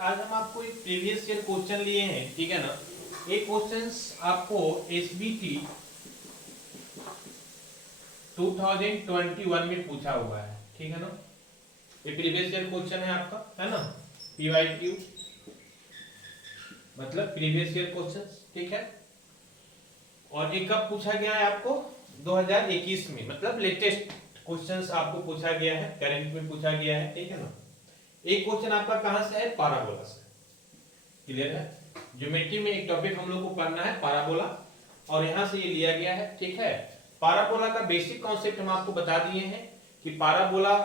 आज हम आपको एक प्रीवियस ईयर क्वेश्चन लिए हैं, ठीक है ना। एक क्वेश्चंस आपको एसबीटी 2021 में पूछा हुआ है, ठीक है ना। ये प्रीवियस ईयर क्वेश्चन है आपका, है ना। पीवाईक्यू मतलब प्रीवियस ईयर क्वेश्चंस, ठीक है। और ये कब पूछा गया है आपको? 2021 में, मतलब लेटेस्ट क्वेश्चंस आपको पूछा गया है, करंट में पूछा गया है, ठीक है ना। एक क्वेश्चन आपका कहां से है? पाराबोला से। क्लियर है? ज्योमेट्री में एक टॉपिक हम लोग को पढ़ना है पाराबोला, और यहां से ये लिया गया है, ठीक है। पाराबोला का बेसिक कॉन्सेप्ट हम आपको बता दिए हैं कि पाराबोला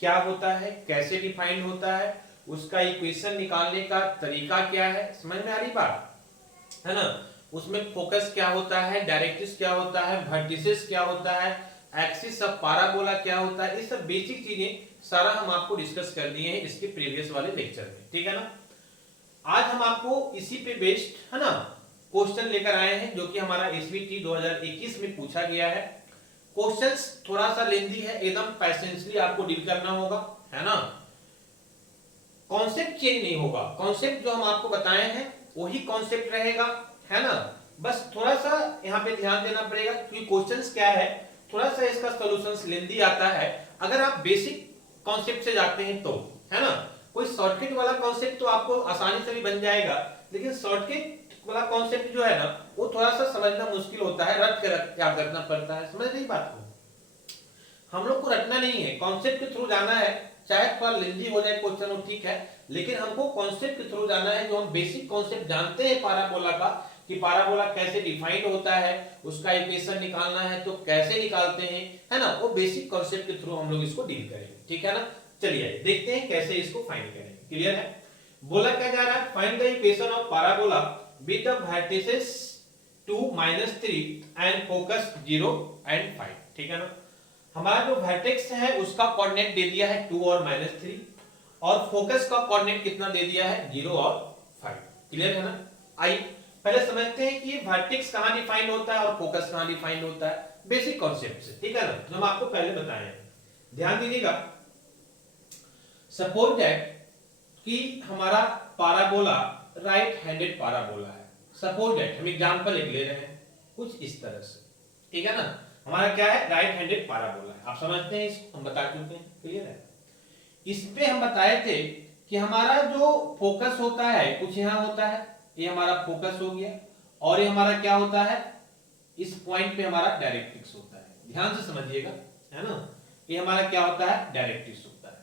क्या होता है, कैसे डिफाइन होता है, उसका इक्वेशन निकालने का तरीका क्या है, समझ में आ रही बात, है ना। उसमें फोकस क्या होता है, डायरेक्ट्रिक्स क्या होता है, वर्टिसेस क्या होता है, एक्सिस ऑफ पाराबोला क्या होता है, ये सब बेसिक चीजें सारा हम आपको डिस्कस कर दिए हैं इसके प्रीवियस वाले लेक्चर में, ठीक है ना। आज हम आपको इसी पे बेस्ड, है ना, क्वेश्चन लेकर आए हैं जो कि हमारा एसबीटी 2021 में पूछा गया है। क्वेश्चंस थोड़ा सा लेंथी है, एकदम पैशेंसली आपको डील करना होगा, है ना। कॉन्सेप्ट चेंज नहीं होगा, कॉन्सेप्ट जो हम आपको बताए हैं वही कॉन्सेप्ट रहेगा, है ना। बस थोड़ा सा यहाँ पे ध्यान देना पड़ेगा क्योंकि क्वेश्चंस क्या है, थोड़ा सा इसका सॉल्यूशंस लेंथी आता है। अगर आप बेसिक कॉन्सेप्ट से जाते हैं तो, है ना। कोई शॉर्टकट वाला कॉन्सेप्ट तो आपको आसानी से भी बन जाएगा, लेकिन शॉर्टकट वाला कॉन्सेप्ट जो है ना वो थोड़ा सा समझना मुश्किल होता है, रट कर याद रखना पड़ता है, समझ रही बात को। हम लोग को रटना नहीं है, कॉन्सेप्ट के थ्रू जाना है, चाहे थोड़ा लेंथी हो जाए क्वेश्चन हो, ठीक है, लेकिन हमको कॉन्सेप्ट के थ्रू जाना है। जो हम बेसिक कॉन्सेप्ट जानते हैं पाराबोला का, कि पाराबोला कैसे डिफाइंड होता है, उसका इक्वेशन निकालना है तो कैसे निकालते हैं, है ना, वो बेसिक कॉन्सेप्ट के थ्रू हम लोग इसको डील करेंगे, ठीक है ना। चलिए देखते हैं कैसे इसको फाइंड करेंगे। क्लियर है? बोला क्या जा रहा है, find the equation of parabola with the vertices 2 -3 and focus 0 and 5, ठीक है ना। हमारा जो वर्टेक्स है उसका कोऑर्डिनेट दे दिया है 2 और -3, और फोकस का कोऑर्डिनेट कितना दे दिया है? 0 और 5। क्लियर है ना। आई पहले समझते हैं कि ये वर्टेक्स कहां डिफाइन होता है और फोकस कहां डिफाइन होता है, बेसिक कॉन्सेप्ट से, ठीक है ना, जो हम आपको पहले बताए हैं। ध्यान दीजिएगा, सपोज दैट कि हमारा पाराबोला राइट हैंडेड पाराबोला है। सपोज दैट हम एग्जांपल एक ले रहे हैं कुछ इस तरह से, ठीक है ना। हमारा क्या है? राइट हैंडेड पाराबोला है, आप समझते हैं, इसको हम बता चुके हैं, क्लियर है। इस पे हम बताए थे कि हमारा जो फोकस होता है कुछ यहां होता है, ये हमारा फोकस हो गया, और ये हमारा क्या होता है? इस पॉइंट पे हमारा डायरेक्ट्रिक्स होता है। ध्यान से समझिएगा, है ना, ये हमारा क्या होता है? डायरेक्ट्रिक्स होता है।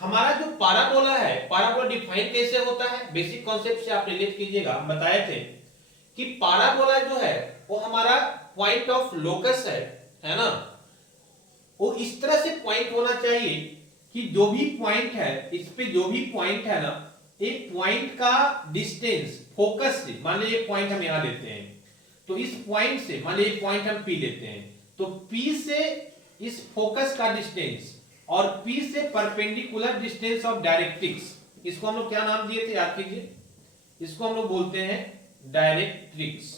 हमारा जो पाराबोला है, पाराबोला डिफाइन कैसे होता है? बेसिक कॉन्सेप्ट से आप रिलेट कीजिएगा। हम बताए थे कि पाराबोला जो है वो हमारा पॉइंट ऑफ लोकस है ना, वो इस तरह से पॉइंट होना चाहिए कि जो भी पॉइंट है, इस पे जो भी पॉइंट है ना, एक पॉइंट का डिस्टेंस फोकस से, मान लीजिए पॉइंट हम यहां लेते हैं, तो इस पॉइंट से, मान लीजिए पॉइंट हम P लेते हैं, तो P से इस फोकस का डिस्टेंस और P से परपेंडिकुलर डिस्टेंस ऑफ डायरेक्ट्रिक्स, इसको हम लोग क्या नाम दिए थे? याद कीजिए, इसको हम लोग बोलते हैं डायरेक्ट्रिक्स।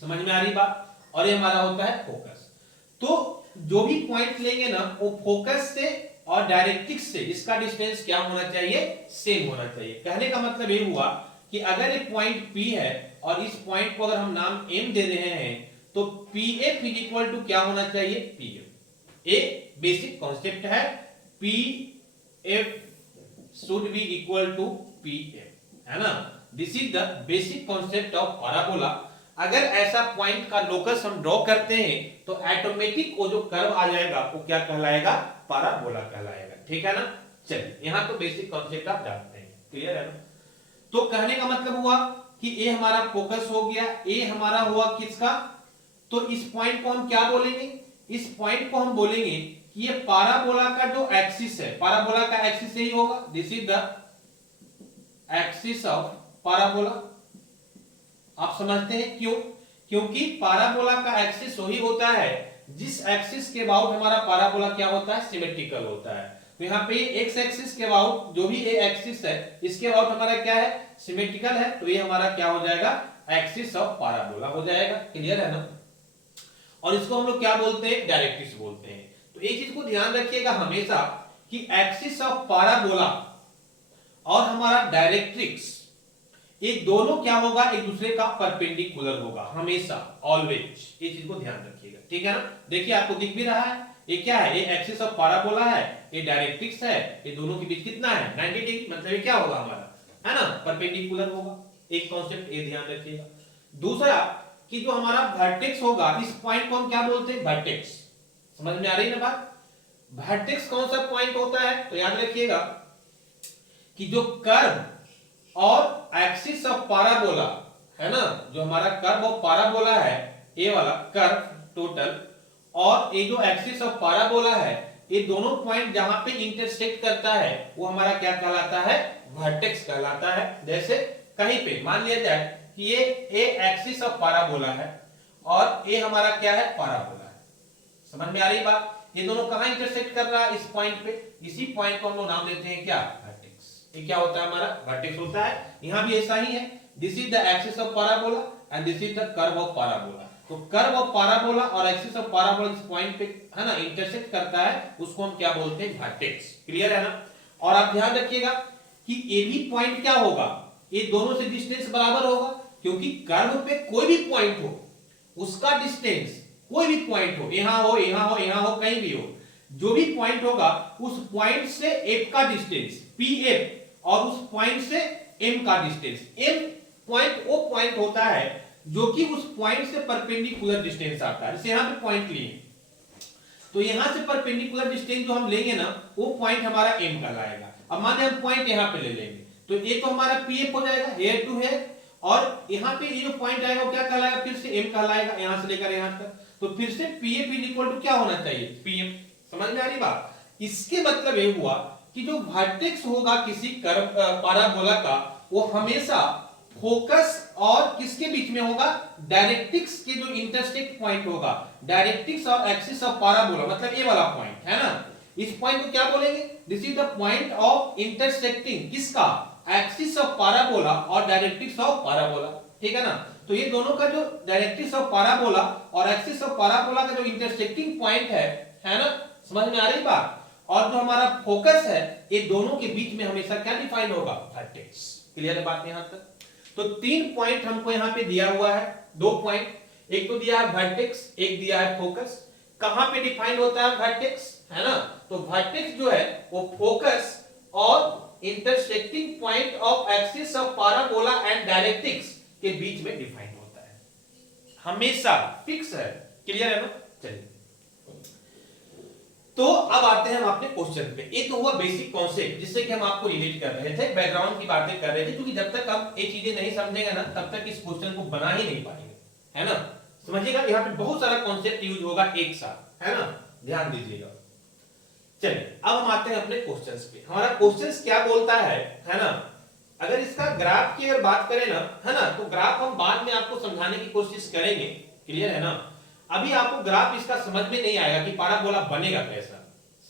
समझ में आ रही बात? और ये हमारा होता है फोकस। तो जो भी पॉइंट लेंगे ना वो फोकस से और डायरेक्ट्रिक्स से इसका डिस्टेंस क्या होना चाहिए? सेम होना चाहिए। कहने का मतलब ये हुआ कि अगर एक पॉइंट P है और इस पॉइंट को अगर हम नाम M दे रहे हैं तो PF इक्वल टू क्या होना चाहिए? PF। एक बेसिक कॉन्सेप्ट है, PF should be equal to PF, है ना। This is the basic concept of parabola. अगर ऐसा पॉइंट का लोकस हम ड्रॉ करते हैं तो ऑटोमेटिक वो जो कर्व आ जाएगा वो क्या कहलाएगा? पाराबोला कहलाएगा, ठीक है ना। चलिए यहां तो बेसिक कॉन्सेप्ट आप जानते हैं, क्लियर है ना। तो कहने का मतलब हुआ कि ए हमारा फोकस हो गया, ए हमारा हुआ किसका? तो इस पॉइंट को हम क्या बोलेंगे? इस पॉइंट को हम बोलेंगे कि ये पाराबोला का जो एक्सिस है, पाराबोला का एक्सिस यही होगा, this is the axis of parabola. आप समझते हैं क्यों? क्योंकि पाराबोला का एक्सिस वही होता है जिस एक्सिस के अबाउट हमारा पाराबोला क्या होता है? सिमेट्रिकल होता है। तो यहाँ पे एक्स एक्सिस के अबाउट जो भी ये एक्सिस है इसके अबाउट हमारा क्या है? सिमेट्रिकल है, तो ये हमारा क्या हो जाएगा? एक्सिस ऑफ पाराबोला हो जाएगा। क्लियर है ना। और इसको हम लोग क्या बोलते हैं? डायरेक्ट्रिक्स बोलते हैं। तो एक चीज को ध्यान रखिएगा हमेशा कि एक्सिस ऑफ पाराबोला हमारा डायरेक्ट्रिक्स, ये दोनों क्या होगा, एक दूसरे का परपेंडिकुलर होगा हमेशा, ऑलवेज। ये चीज को ध्यान रखिएगा, ठीक है ना। देखिए आपको दिख भी रहा है, ये क्या है, ये एक्सिस ऑफ पाराबोला है, ये डायरेक्ट्रिक्स है, ये दोनों के बीच कितना है 90 डिग्री, मतलब ये क्या होगा हमारा, है ना, परपेंडिकुलर होगा। एक कॉन्सेप्ट ये ध्यान रखिएगा। दूसरा कि जो हमारा वर्टेक्स होगा, इस पॉइंट को हम क्या बोलते हैं, वर्टेक्स। समझ में आ रही है ना बात। वर्टेक्स कौन सा पॉइंट होता है, तो याद रखिएगा कि जो कर्व और एक्सिस ऑफ पाराबोला है ना, जो हमारा कर्व ऑफ पाराबोला है, ये वाला कर्व टोटल, और ये जो एक्सिस ऑफ पाराबोला है, ये दोनों पॉइंट जहां पे इंटरसेक्ट करता है वो हमारा क्या कहलाता है, वर्टेक्स कहलाता है। जैसे कहीं पे मान लिया जाए कि ये एक्सिस ऑफ पाराबोला है और ये हमारा क्या है, पाराबोला है। समझ में आ रही बात। ये दोनों कहां इंटरसेक्ट कर रहा है, इस पॉइंट पे। इसी पॉइंट को हम लोग नाम देते हैं क्या, वर्टेक्स। ये क्या होता है, हमारा वर्टेक्स होता है। यहां भी ऐसा ही है, this is the axis of parabola and this is the curve of parabola. तो कर्व ऑफ पाराबोला और एक्सिस ऑफ पाराबोला इस पॉइंट पे है ना इंटरसेक्ट करता है, उसको हम क्या बोलते हैं, वर्टेक्स। क्लियर है ना। और आप ध्यान रखिएगा कि ये भी पॉइंट क्या होगा, ये दोनों से डिस्टेंस बराबर होगा, क्योंकि कर्व पे कोई भी पॉइंट हो, उसका डिस्टेंस, कोई भी पॉइंट हो, यहां हो, यहां हो, यहां हो, कहीं भी हो, जो भी पॉइंट होगा उस पॉइंट से f का डिस्टेंस pf, और उस पॉइंट से m का डिस्टेंस m पॉइंट वो पॉइंट होता है जो कि उस पॉइंट से परपेंडिकुलर डिस्टेंस आता है। जैसे यहां पे पॉइंट लिए, तो यहां से परपेंडिकुलर डिस्टेंस जो हम लेंगे ना, वो पॉइंट हमारा m कहलाएगा। अब मान लीजिए हम पॉइंट यहां पे ले लेंगे, तो ये तो हमारा pf हो जाएगा, हेयर टू हेयर, और यहां पे ये जो पॉइंट आएगा वो क्या कहलाएगा, फिर से m कहलाएगा, यहां से लेकर यहां तक। तो फिर से pf इज इक्वल टू क्या होना चाहिए, pm। समझ में आ रही बात। इसके मतलब ये हुआ कि जो वर्टेक्स होगा किसी कर्व पाराबोला का, वो हमेशा फोकस और किसके बीच में होगा, डायरेक्ट्रिक्स के जो इंटरसेक्ट पॉइंट होगा, डायरेक्ट्रिक्स और एक्सिस ऑफ पाराबोला, मतलब ये वाला पॉइंट है ना, इस पॉइंट को क्या बोलेंगे, this is the point of intersecting किसका, एक्सिस ऑफ पाराबोला और डायरेक्ट्रिक्स ऑफ पाराबोला। ठीक है ना। तो ये दोनों का जो डायरेक्ट्रिक्स ऑफ पाराबोला और एक्सिस ऑफ पाराबोला का जो इंटरसेक्टिंग पॉइंट है ना, समझ में आ रही बात। और जो हमारा फोकस है, ये दोनों के बीच में हमेशा क्या डिफाइंड होगा, वर्टेक्स। क्लियर है बात यहां तक। तो 3 पॉइंट हमको यहां पे दिया हुआ है, 2 पॉइंट, एक तो दिया है वर्टेक्स, एक दिया है फोकस। कहां पे डिफाइंड होता है वर्टेक्स, है ना, तो वर्टेक्स जो है वो फोकस और intersecting point of axis of parabola and directrix के बीच में डिफाइंड होता है, हमेशा फिक्स है। क्लियर है ना। चलिए, तो अब आते हैं हम अपने क्वेश्चन पे। ये तो हुआ बेसिक कॉन्सेप्ट जिससे कि हम आपको रिलेट कर रहे थे, बैकग्राउंड की बातें कर रहे थे, क्योंकि जब तक हम ये चीजें नहीं समझेंगे ना, तब तक इस क्वेश्चन को बना ही नहीं पाएंगे, है ना। समझिएगा, यहाँ पे बहुत सारा कॉन्सेप्ट यूज होगा एक साथ, है ना, ध्यान दीजिएगा। चलिए, अब हम आते हैं अपने क्वेश्चंस पे। हमारा क्वेश्चंस क्या बोलता है ना, अगर इसका ग्राफ की अगर बात करें ना, है ना, तो ग्राफ हम बाद में आपको समझाने की कोशिश करेंगे। क्लियर है ना। अभी आपको ग्राफ इसका समझ में नहीं आएगा कि पाराबोला बनेगा कैसा।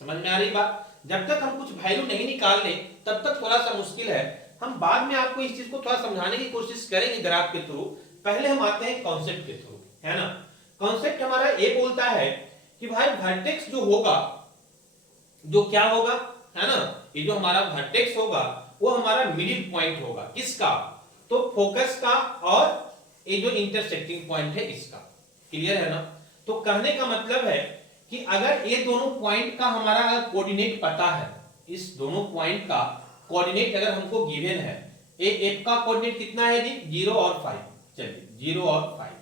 समझ में आ रही बात। जब तक हम कुछ वैल्यू नहीं निकाल ले, तब तक थोड़ा सा मुश्किल है। हम बाद में आपको इस चीज को थोड़ा समझाने की कोशिश करेंगे ग्राफ के थ्रू। पहले हम आते हैं कॉन्सेप्ट के थ्रू, है ना। कॉन्सेप्ट हमारा ये बोलता है कि भाई वर्टेक्स जो होगा, जो क्या होगा, है ना, ये जो हमारा वर्टेक्स होगा वो हमारा मिडिल पॉइंट होगा, किसका, तो फोकस का और ये जो इंटरसेक्टिंग पॉइंट है इसका। क्लियर है ना। तो कहने का मतलब है कि अगर ये दोनों पॉइंट का हमारा कोऑर्डिनेट पता है, इस दोनों पॉइंट का कोऑर्डिनेट अगर हमको गिवन है, ए एफ का कोऑर्डिनेट कितना है जी, 0 और 5। चलिए, 0 और 5,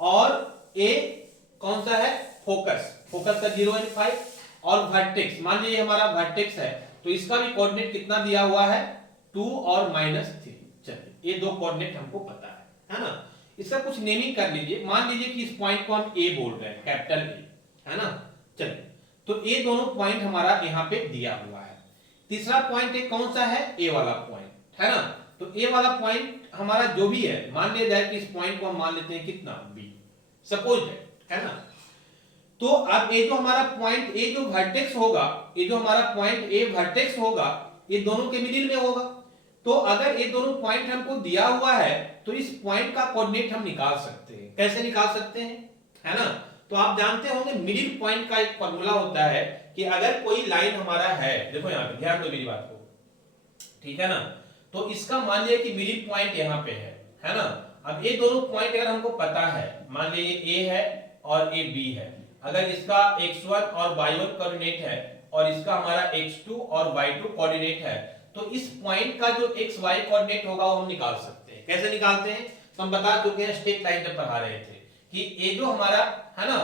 और ए कौन सा है, फोकस, फोकस का 0 और 5, और वर्टेक्स, मान लीजिए हमारा वर्टेक्स है, तो इसका भी कोऑर्डिनेट कितना दिया हुआ है, 2 और -3। चलिए, ये दो कोऑर्डिनेट हमको पता है ना। इसका कुछ नेमिंग कर लीजिए। मान लीजिए कि इस पॉइंट को हम ए बोल रहे हैं, कैपिटल ए, है ना। चलिए, तो ये दोनों पॉइंट हमारा यहाँ पे दिया हुआ है। तीसरा पॉइंट एक कौन सा है, ए वाला पॉइंट, है ना। तो ए वाला पॉइंट हमारा जो भी है, मान लिया जाए कि इस पॉइंट को हम मान लेते हैं कितना, बी, सपोज है ना। तो अब ये जो हमारा पॉइंट ए जो वर्टेक्स होगा, ये जो हमारा पॉइंट ए वर्टेक्स होगा, ये दोनों के मिडिल में होगा। तो अगर ये दोनों पॉइंट हमको दिया हुआ है, तो इस पॉइंट का कोऑर्डिनेट हम निकाल सकते हैं। कैसे निकाल सकते हैं, है ना। तो आप जानते होंगे मिडिल पॉइंट का एक फॉर्मूला होता है कि अगर कोई लाइन हमारा है, देखो यहां पे ध्यान दो मेरी बात को, ठीक है ना। तो इसका मान लिया कि मिडिल पॉइंट यहाँ पे है ना। अब ये दोनों पॉइंट अगर हमको पता है, मान लीजिए ए है और ए बी है, अगर इसका x1 और y1 कोऑर्डिनेट है और इसका हमारा x2 और y2 कोऑर्डिनेट है, तो इस पॉइंट का जो x y कोऑर्डिनेट होगा वो हम निकाल सकते हैं। कैसे निकालते हैं, तो हम बता चुके हैं स्ट्रेट लाइन जब पढ़ा रहे थे कि ये जो हमारा है ना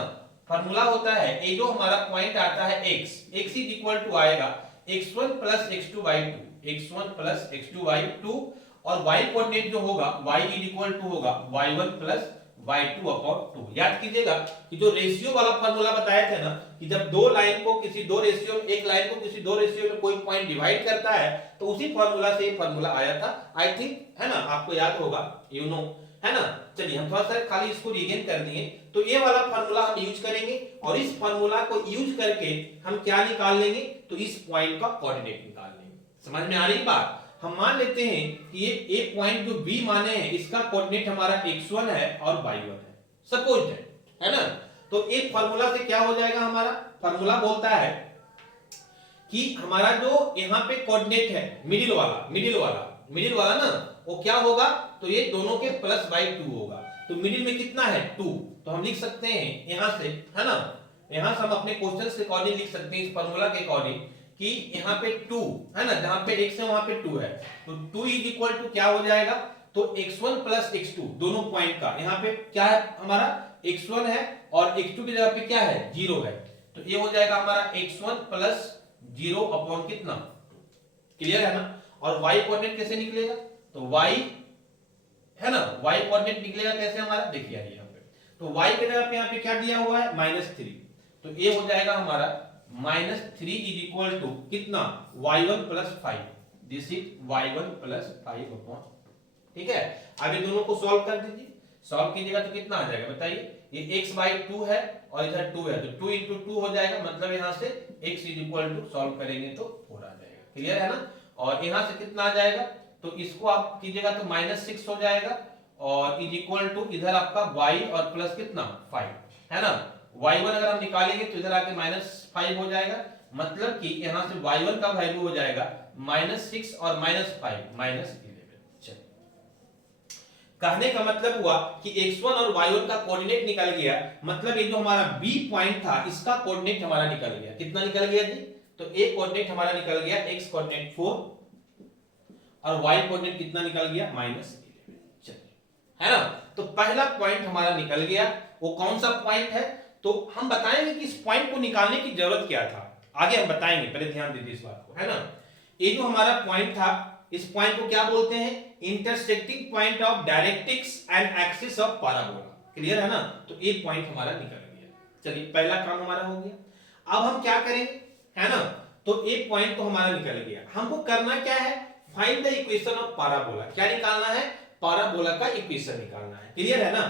फार्मूला होता है, ये जो हमारा पॉइंट आता है x इज इक्वल टू आएगा x1 plus x2 y2, x1 plus x2 y2, और y कोऑर्डिनेट जो होगा y इज इक्वल टू होगा y1 प्लस y2 अपॉन 2। याद कीजिएगा कि जो रेशियो वाला फार्मूला बताया था ना कि जब दो लाइन को किसी दो रेशियो में, एक लाइन को किसी दो रेशियो में कोई पॉइंट डिवाइड करता है, तो उसी फार्मूला से ये फार्मूला आया था। आई थिंक है ना, आपको याद होगा, यू नो, है ना। चलिए हम थोड़ा सा खाली इसको रीगेन कर दिए, तो ये वाला फार्मूला हम यूज करेंगे और इस फार्मूला को यूज करके हम क्या निकाल लेंगे, तो इस पॉइंट का कोऑर्डिनेट निकाल लेंगे। समझ में आ रही बात। हम मान लेते हैं कि ये एक पॉइंट जो बी माने हैं, इसका कोऑर्डिनेट हमारा x1 है और y1 है, सपोज है ना। तो एक फार्मूला से क्या हो जाएगा, हमारा फार्मूला बोलता है कि हमारा जो यहाँ पे कोऑर्डिनेट है मिडिल वाला ना, वो क्या होगा, तो ये दोनों के प्लस बाई 2 होगा। तो मिडिल में कितना है 2, तो हम लिख सकते हैं यहां से, है ना, यहां से हम अपने क्वेश्चन के अकॉर्डिंग लिख सकते हैं इस फार्मूला के अकॉर्डिंग कि यहाँ पे 2 है ना, जहां पे x है वहां पे 2 है, तो 2 इज इक्वल टू क्या हो जाएगा, तो x1 प्लस x2 दोनों पॉइंट का, यहाँ पे क्या है हमारा x1 है और x2 की जगह पे क्या है 0 है, तो ये हो जाएगा हमारा x1 प्लस 0 अपॉन कितना, क्लियर है ना। और y कोऑर्डिनेट कैसे निकलेगा, तो y है ना, y कोऑर्डिनेट निकलेगा कैसे हमारा, देखिए यहाँ पे, तो y की जगह पे यहाँ पे क्या दिया हुआ है -3, तो ये हो जाएगा हमारा -3 इज इक्वल टू कितना y1 plus 5, this is y1 plus 5 upon, ठीक है। अब ये दोनों को सॉल्व कर दीजिए, सॉल्व कीजिएगा तो कितना आ जाएगा बताइए, ये x बाई 2 है और इधर 2 है, तो 2 इंटू 2 हो जाएगा, मतलब यहाँ से x is equal to solve करेंगे तो 4 आ जाएगा, क्लियर है ना। और यहाँ से कितना आ जाएगा, तो इसको आप कीजिएगा तो -6 हो जाएगा और इज इक्वल टू इधर आपका y और प्लस कितना 5 है ना, y1 अगर हम निकालेंगे तो इधर आके -5 हो जाएगा, मतलब कि यहां से y1 का वैल्यू हो जाएगा -6 और -5 -11। चलिए, कहने का मतलब हुआ कि x1 और y1 का कोऑर्डिनेट निकल गया, मतलब ये जो हमारा b पॉइंट था इसका कोऑर्डिनेट हमारा निकल गया। कितना निकल गया जी, तो a कोऑर्डिनेट हमारा निकल गया x कोऑर्डिनेट 4 और y कोऑर्डिनेट कितना निकल गया -11। चलिए, है ना, तो पहला पॉइंट हमारा निकल गया। वो कौन सा पॉइंट है, तो हम बताएंगे कि इस पॉइंट को निकालने की जरूरत क्या था, आगे हम बताएंगे, पहले ध्यान दीजिए इस बात को, है ना। ये जो हमारा पॉइंट था, इस पॉइंट को क्या बोलते हैं, intersecting point of directrix and axis of parabola, clear है ना। तो ये पॉइंट हमारा निकल गया। चलिए, पहला काम हमारा हो गया। अब हम क्या करेंगे, है ना, तो एक पॉइंट तो हमारा निकल गया, हमको करना क्या है, find the equation of parabola. क्या निकालना है, पैराबोला का इक्वेशन निकालना है, क्लियर है ना।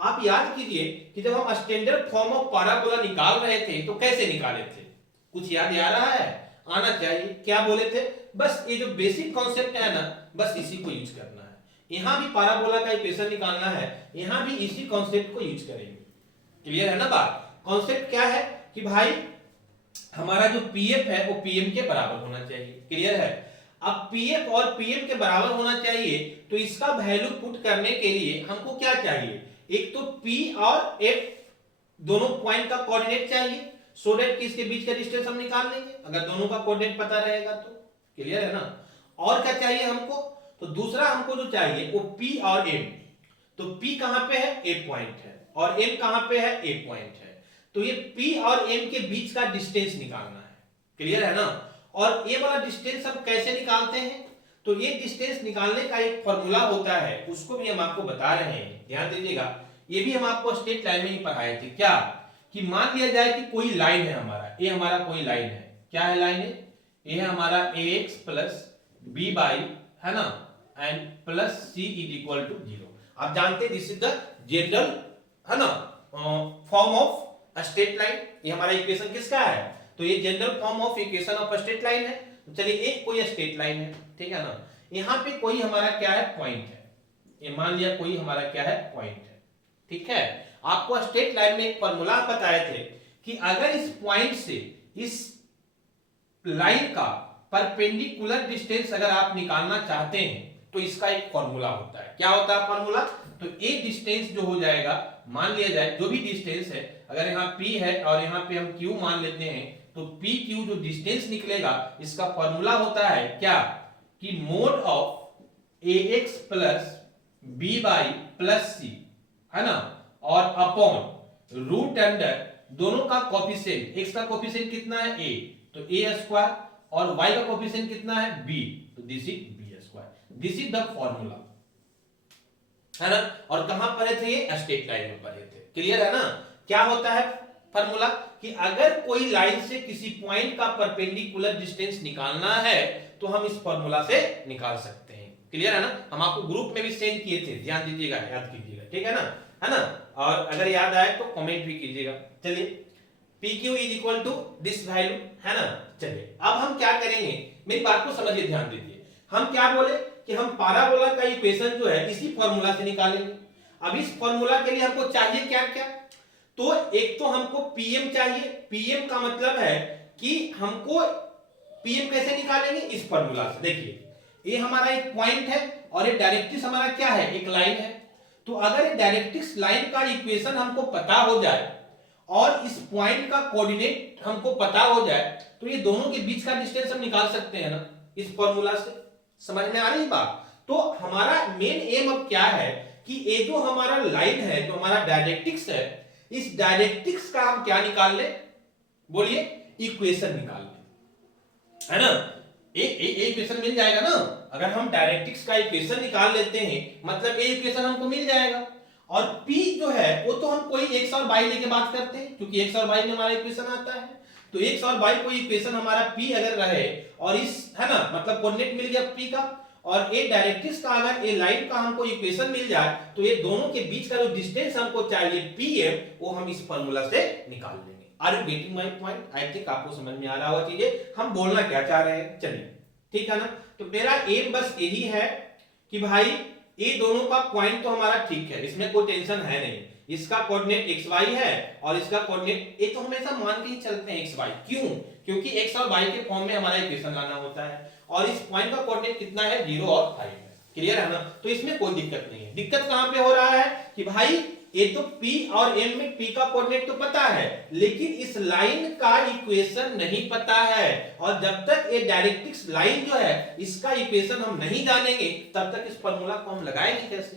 आप याद कीजिए कि जब हम स्टैंडर्ड फॉर्म ऑफ पैराबोला निकाल रहे थे तो कैसे निकाले थे, कुछ याद आ रहा है, आना चाहिए। क्या बोले थे, बस ये जो बेसिक कॉन्सेप्ट है ना, बस इसी को यूज करना है। यहां भी पैराबोला का इक्वेशन निकालना है, यहां भी इसी कॉन्सेप्ट को यूज करेंगे, क्लियर है ना बात। कॉन्सेप्ट क्या है कि भाई हमारा जो पीएफ है वो पीएम के बराबर होना चाहिए, क्लियर है। अब पीएफ और पीएम के बराबर होना चाहिए, तो इसका वैल्यू पुट करने के लिए हमको क्या चाहिए, एक तो P और F दोनों पॉइंट का कोऑर्डिनेट चाहिए, सो दैट कि इसके बीच का डिस्टेंस हम निकाल लेंगे, अगर दोनों का कोऑर्डिनेट पता रहेगा तो, क्लियर है ना। और क्या चाहिए हमको, तो दूसरा हमको जो चाहिए वो P और M, तो P कहां पे है, A पॉइंट है, और M कहां पे है, A पॉइंट है, तो ये P और M के बीच का डिस्टेंस निकालना है, क्लियर है ना। और ये वाला डिस्टेंस हम कैसे निकालते हैं, तो ये डिस्टेंस निकालने का एक फॉर्मूला होता है, उसको भी हम आपको बता रहे हैं, ध्यान दीजिएगा। ये भी हम आपको स्ट्रेट लाइन में ही पढ़ाए थे, क्या कि मान लिया जाए कि कोई लाइन है हमारा, ये हमारा कोई लाइन है, क्या है लाइन है, ये है हमारा ax प्लस b बाई, है ना, and plus c is equal to 0। आप जानते हैं दिस इज द जनरल, है ना, फॉर्म ऑफ स्ट्रेट लाइन। ये हमारा इक्वेशन किसका है, तो ये general form of equation of straight line है। चलिए, एक कोई स्ट्रेट लाइन है, ठीक है ना, यहाँ पे कोई हमारा क्या है, पॉइंट है, ये मान लिया कोई हमारा क्या है, पॉइंट है, ठीक है। आपको स्ट्रेट लाइन में एक फॉर्मूला बताए थे कि अगर इस पॉइंट से इस लाइन का परपेंडिकुलर डिस्टेंस अगर आप निकालना चाहते हैं तो इसका एक फॉर्मूला होता है। क्या होता है फॉर्मूला? तो ए डिस्टेंस जो हो जाएगा, मान लिया जाए जो भी डिस्टेंस है, अगर यहाँ P है और यहाँ पे हम Q मान लेते हैं, तो पी क्यू जो डिस्टेंस निकलेगा इसका फॉर्मूला होता है क्या कि mod of A X plus B by plus C, है ना, और अपॉन रूट अंडर दोनों का कोफिशिएंट, एक्स का कोफिशिएंट कितना है a, तो a स्क्वायर, और y का कोफिशिएंट कितना है b, तो this is b square. This is the formula, है ना। और कहां पढ़े थे? ये स्ट्रेट लाइन में पढ़े थे। क्लियर है ना? क्या होता है फॉर्मूला कि अगर कोई लाइन से किसी पॉइंट का परपेंडिकुलर डिस्टेंस निकालना है तो हम इस फॉर्मूला से निकाल सकते हैं। क्लियर है ना? हम आपको ग्रुप में भी सेंड किए थे, ध्यान दीजिएगा, याद कीजिएगा, ठीक है ना, है ना। और अगर याद आए तो कमेंट भी कीजिएगा। चलिए, P Q is equal to this value, है ना। चलिए अब हम क्या करेंगे, मेरी बात को समझिए, ध्यान दीजिए। हम क्या बोले कि हम पाराबोला का इक्वेशन जो है इसी फॉर्मूला से निकालेंगे। अब इस फॉर्मूला के लिए हमको चाहिए क्या क्या? तो एक तो हमको पीएम चाहिए। पीएम का मतलब है कि हमको पीएम कैसे निकालेंगे? इस फॉर्मूला से। देखिए, ये हमारा एक पॉइंट है और ये डायरेक्ट्रिक्स हमारा क्या है? एक लाइन है। तो अगर ये डायरेक्ट्रिक्स लाइन का इक्वेशन हमको पता हो जाए और इस पॉइंट का कोऑर्डिनेट हमको पता हो जाए तो ये दोनों के बीच का डिस्टेंस हम निकाल सकते हैं ना इस फॉर्मूला से। समझ में आ रही बात? तो हमारा मेन एम अब क्या है कि ये जो हमारा लाइन है, जो हमारा डायरेक्ट्रिक्स है, इस डायरेक्ट्रिक्स का हम क्या निकाल ले? बोलिए, इक्वेशन निकाल ले, है ना। एक इक्वेशन मिल जाएगा ना। अगर हम डायरेक्ट्रिक्स का इक्वेशन निकाल लेते हैं मतलब ये इक्वेशन हमको मिल जाएगा। और P जो है वो तो हम कोई x और y लेके बात करते हैं क्योंकि x और y में हमारा इक्वेशन आता है। तो x और y कोई इक्वेशन हमारा P अगर रहे और इस, है ना, मतलब कोऑर्डिनेट मिल गया P का, और ये डायरेक्ट्रिक्स का अगर ये लाइन का हमको इक्वेशन मिल जाए तो ये दोनों के बीच का जो डिस्टेंस हमको चाहिए Pm, वो हम इस फार्मूला से निकाल लेंगे। Are you getting my point? I think आपको समझ में आ रहा होगा चीजें हम बोलना क्या चाह रहे हैं। चलिए, ठीक है ना। तो मेरा एम बस यही है कि भाई ये दोनों का पॉइंट तो हमारा ठीक है, इसमें कोई टेंशन है नहीं। इसका कोऑर्डिनेट एक्स वाई है और इसका कोऑर्डिनेट, ये तो हमेशा मान के ही चलते हैं एक्स वाई। क्यों? क्योंकि एक्स और वाई के फॉर्म में हमारा इक्वेशन लाना होता है और इस पॉइंट का कोऑर्डिनेट कितना है? 0 और 5 है। क्लियर है ना? तो इसमें कोई दिक्कत नहीं है। दिक्कत कहां पे हो रहा है कि भाई ये तो P और M में P का कोऑर्डिनेट तो पता है लेकिन इस लाइन का इक्वेशन नहीं पता है, और जब तक ये डायरेक्ट्रिक्स लाइन जो है इसका इक्वेशन हम नहीं जानेंगे तब तक इस फार्मूला को हम लगाएंगे कैसे?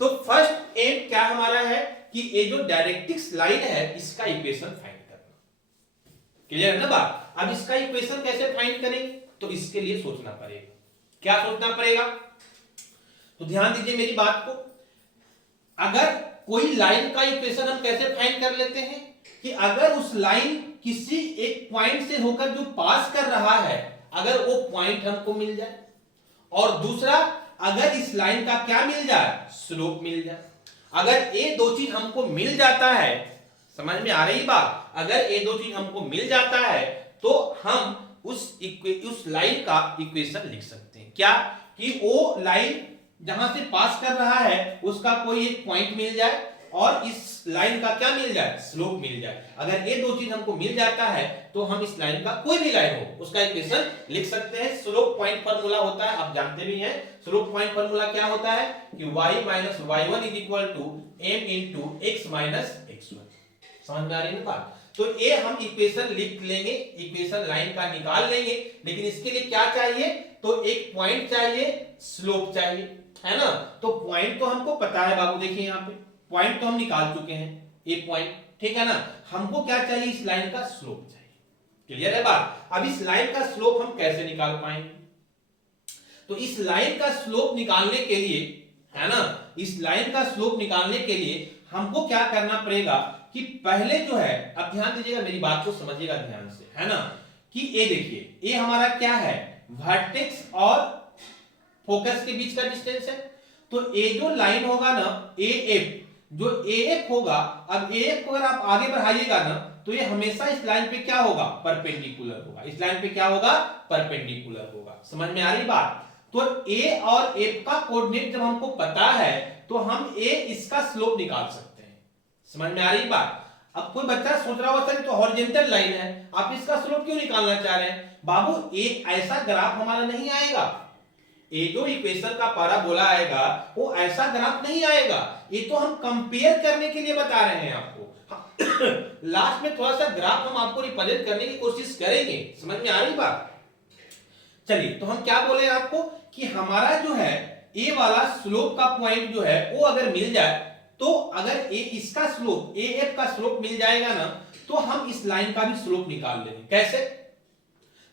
तो फर्स्ट एम क्या हमारा है कि ये जो डायरेक्ट्रिक्स लाइन है इसका इक्वेशन फाइंड करना। क्लियर है ना बात? अब इसका इक्वेशन कैसे फाइंड करेंगे? तो इसके लिए सोचना पड़ेगा। क्या सोचना पड़ेगा? तो ध्यान दीजिए मेरी बात को। अगर कोई लाइन का इक्वेशन हम कैसे फाइंड कर लेते हैं कि अगर उस लाइन किसी एक पॉइंट से होकर जो पास कर रहा है अगर वो पॉइंट हमको मिल जाए, और दूसरा अगर इस लाइन का क्या मिल जाए? स्लोप मिल जाए। अगर ये दो चीज हमको मिल जाता है, समझ में आ रही बात? अगर ये दो चीज हमको मिल जाता है तो हम उस लाइन का इक्वेशन लिख सकते हैं। क्या? कि वो लाइन जहां से पास कर रहा है उसका कोई एक पॉइंट मिल जाए और इस लाइन का क्या मिल जाए? स्लोप मिल जाए। अगर ये दो चीज हमको मिल जाता है तो हम इस लाइन का, कोई भी लाइन हो, उसका इक्वेशन लिख सकते हैं। स्लोप पॉइंट फार्मूला होता है, आप जानते भी हैं। स्लोप पॉइंट फार्मूला क्या होता है कि y minus y1 is equal to m into x minus x1। समझ में आ रही है बात? तो ये हम इक्वेशन लिख लेंगे, इक्वेशन लाइन का निकाल लेंगे, लेकिन इसके लिए क्या चाहिए? तो एक पॉइंट चाहिए, स्लोप चाहिए, है ना। तो पॉइंट तो हमको पता है बाबू, देखिए यहाँ पे पॉइंट तो हम निकाल चुके हैं, ये पॉइंट, ठीक है ना। हमको क्या चाहिए? इस लाइन का स्लोप चाहिए। क्लियर है बात? अब इस लाइन का स्लोप हम कैसे निकाल पाएंगे? तो इस लाइन का स्लोप निकालने के लिए, है ना, इस लाइन का स्लोप निकालने के लिए हमको क्या करना पड़ेगा कि पहले जो है, अब ध्यान दीजिएगा मेरी बात को समझिएगा ध्यान से, है ना, कि ये देखिए ये हमारा क्या है? वर्टेक्स और फोकस के बीच का डिस्टेंस है। तो ये जो लाइन होगा ना AF, जो AF होगा, अब AF को अगर आप आगे बढ़ाइएगा ना तो ये हमेशा इस लाइन पे क्या होगा? परपेंडिकुलर होगा। इस लाइन पे क्या होगा? परपेंडिकुलर होगा। समझ में आ रही बात? तो A और F का कोऑर्डिनेट जब हमको पता है तो हम A इसका स्लोप निकाल सकते हैं। समझ में आ रही बात? अब कोई बच्चा सोच रहा होगा सर तो हॉरिजॉन्टल लाइन है, आप इसका स्लोप क्यों निकालना चाह रहे हैं? बाबू एक ऐसा ग्राफ हमारा नहीं आएगा, ये जो इक्वेशन का पाराबोला आएगा वो ऐसा ग्राफ नहीं आएगा, ये तो हम कंपेयर करने के लिए बता रहे हैं आपको। लास्ट में थोड़ा सा ग्राफ हम आपको रिप्रेजेंट करने की कोशिश करेंगे, समझ में आ रही बात। चलिए तो हम क्या बोले आपको कि हमारा जो है ए वाला स्लोप का पॉइंट जो है वो अगर मिल जाए, तो अगर ए इसका स्लोप ए एफ का स्लोप मिल जाएगा ना, तो हम इस लाइन का भी स्लोप निकाल लेंगे। कैसे?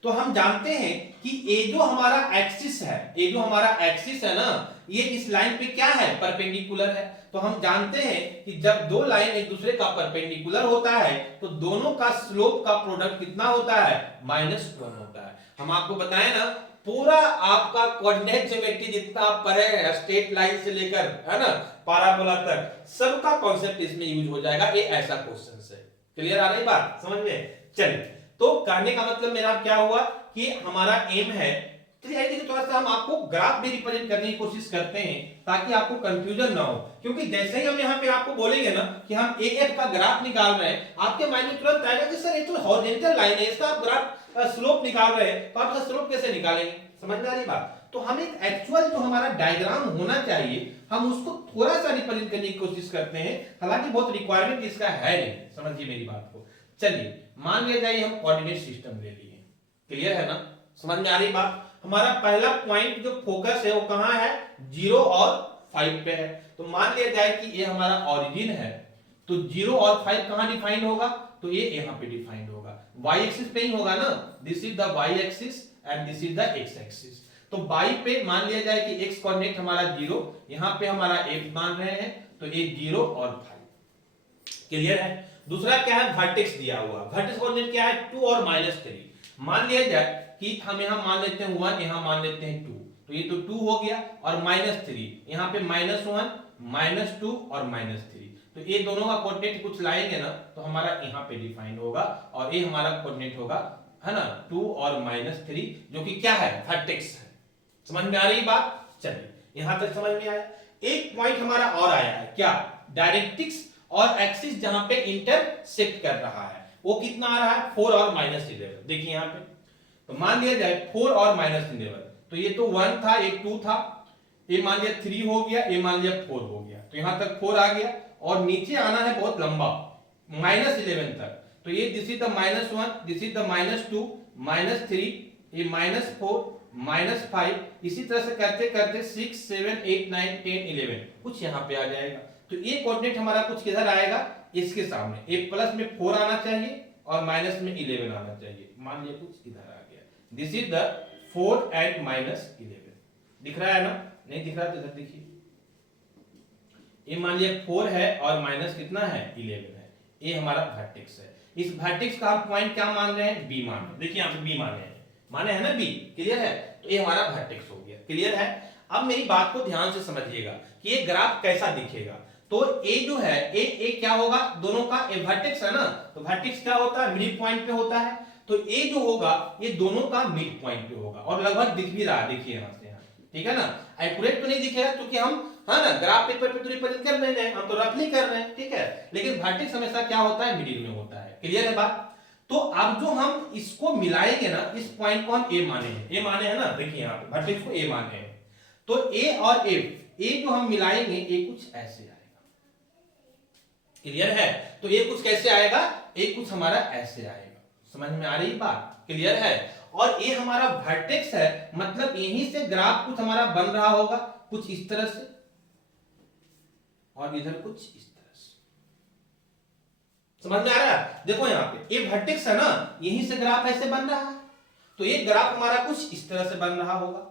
तो हम जानते हैं कि ये जो हमारा एक्सिस है, ये जो हमारा एक्सिस है ना, ये इस लाइन पे क्या है, परपेंडिकुलर है। तो हम जानते हैं कि जब दो लाइन एक दूसरे का परपेंडिकुलर होता है तो दोनों का स्लोप का प्रोडक्ट कितना होता है, -1 होता है। हम आपको बताएं ना, पूरा आपका कोऑर्डिनेट ज्योमेट्री जितना आप पढ़े हैं स्ट्रेट लाइन से लेकर, है ना, पाराबोला तक, सबका कॉन्सेप्ट इसमें यूज हो जाएगा। ये ऐसा क्वेश्चन है। क्लियर आ रही बात समझ में? चलिए तो कहने का मतलब मेरा क्या हुआ कि हमारा एम है, थोड़ा सा हम आपको ग्राफ भी रिप्रेजेंट करने की कोशिश करते हैं ताकि आपको कंफ्यूजन ना हो, क्योंकि जैसे ही हम यहाँ पे आपको बोलेंगे ना कि हम एएफ का ग्राफ निकाल रहे हैं, आपके माइंड में तुरंत आएगा कि सर ये तो हॉरिजॉन्टल लाइन है, इसका आप ग्राफ स्लोप निकाल रहे हैं, तो आप इसका स्लोप कैसे निकालेंगे? समझ में आ रही बात? तो हम एक एक्चुअल जो हमारा डायग्राम होना चाहिए हम उसको थोड़ा सा रिप्रेजेंट करने की कोशिश करते हैं, हालांकि बहुत रिक्वायरमेंट इसका है नहीं, समझिए मेरी बात को। चलिए मान लिया जाए हम कोऑर्डिनेट सिस्टम ले लिए, क्लियर है ना, समझ में आ रही बात। हमारा पहला पॉइंट जो फोकस है वो कहां है, 0 और 5 पे है। तो मान लिया जाए कि ये हमारा ओरिजिन है, तो 0 और 5 कहां डिफाइंड होगा, तो ये यहां पे डिफाइंड होगा, y एक्सिस पे ही होगा ना, this is the y axis and this is the x axis. तो y पे मान लिया जाए कि x कोऑर्डिनेट हमारा 0, यहां पे हमारा f मान रहे हैं, तो ये 0 और 5, क्लियर है। दूसरा क्या है, वर्टेक्स दिया हुआ, वर्टेक्स कोऑर्डिनेट क्या है, 2 और -3। मान लिया जाए कि हम यहां मान लेते हैं 1, यहां मान लेते हैं 2, तो ये तो 2 हो गया, और -3 यहां पे -1 -2 और -3, तो ये दोनों का कोऑर्डिनेट कुछ लाएंगे ना तो हमारा यहां पे डिफाइन होगा, और ये हमारा कोऑर्डिनेट होगा, है ना, 2 और -3, जो कि क्या है, वर्टेक्स है। समझ में आ रही बात? चलिए यहां तक समझ में आया। एक पॉइंट हमारा और आया है, क्या, डायरेक्ट्रिक्स और एक्सिस जहां पे इंटरसेक्ट कर रहा है, वो कितना आ रहा है, 4 और -11। देखिए यहां पे, तो मान लिया जाए 4 और -11, तो ये तो 1 था, ये 2 था, ये मान लिया 3 हो गया, ये मान लिया 4 हो गया, तो यहां तक 4 आ गया, और नीचे आना है बहुत लंबा, -11 तक, तो ये this is the -1, this is the -2, -3, ये -4, -5, इसी तरह से करते करते 6 7 8 9 10 11 कुछ यहां पे आ जाएगा। तो ये कोऑर्डिनेट हमारा कुछ किधर आएगा, इसके सामने, एक प्लस में 4 आना चाहिए और माइनस में 11 आना चाहिए, मान लिया कुछ इधर आ गया, दिस इज द 4 एंड -11। दिख रहा है ना, नहीं दिख रहा तो इधर देखिए, ये मान लिया 4 है और माइनस कितना है, 11 है, ये हमारा वर्टेक्स है। इस वर्टेक्स का हम पॉइंट क्या मान रहे हैं, बी मान रहे हैं, देखिए यहां पे बी माने हैं ना, बी, क्लियर है, तो ये हमारा वर्टेक्स हो गया, क्लियर है। अब मेरी बात को ध्यान से समझिएगा कि ये ग्राफ कैसा दिखेगा। तो ए जो है, ए क्या होगा, दोनों का ए वर्टेक्स है ना, तो वर्टेक्स क्या होता है, मिड पॉइंट पे होता है, तो ए जो होगा ये दोनों का मिड पॉइंट पे होगा, और लगभग दिख भी रहा है, देखिए यहां से यहां, ठीक है ना। एक्यूरेट तो नहीं दिखेगा क्योंकि हम, है ना, ग्राफ पेपर पे तो रिप्रेजेंट कर रहे हैं, हम तो रफली कर रहे हैं, ठीक है, लेकिन वर्टेक्स हमेशा क्या होता है, मिडिल में होता है, क्लियर है बात। तो अब जो हम इसको मिलाएंगे ना, इस पॉइंट को हम ए माने हैं, ए माने हैं ना, देखिए यहां पे वर्टेक्स को ए माने हैं, तो ए और ए जो हम मिलाएंगे ये कुछ ऐसे आएगा, क्लियर है। तो ये कुछ कैसे आएगा, ये कुछ हमारा ऐसे आएगा, समझ में आ रही बात, क्लियर है। और ये हमारा वर्टेक्स है, मतलब यहीं से ग्राफ कुछ हमारा बन रहा होगा, कुछ इस तरह से, और इधर कुछ इस तरह से, समझ में आ रहा है। देखो यहाँ पे ये वर्टेक्स है ना, यहीं से ग्राफ ऐसे बन रहा है, तो ये ग्राफ हमारा कुछ इस तरह से बन रहा होगा,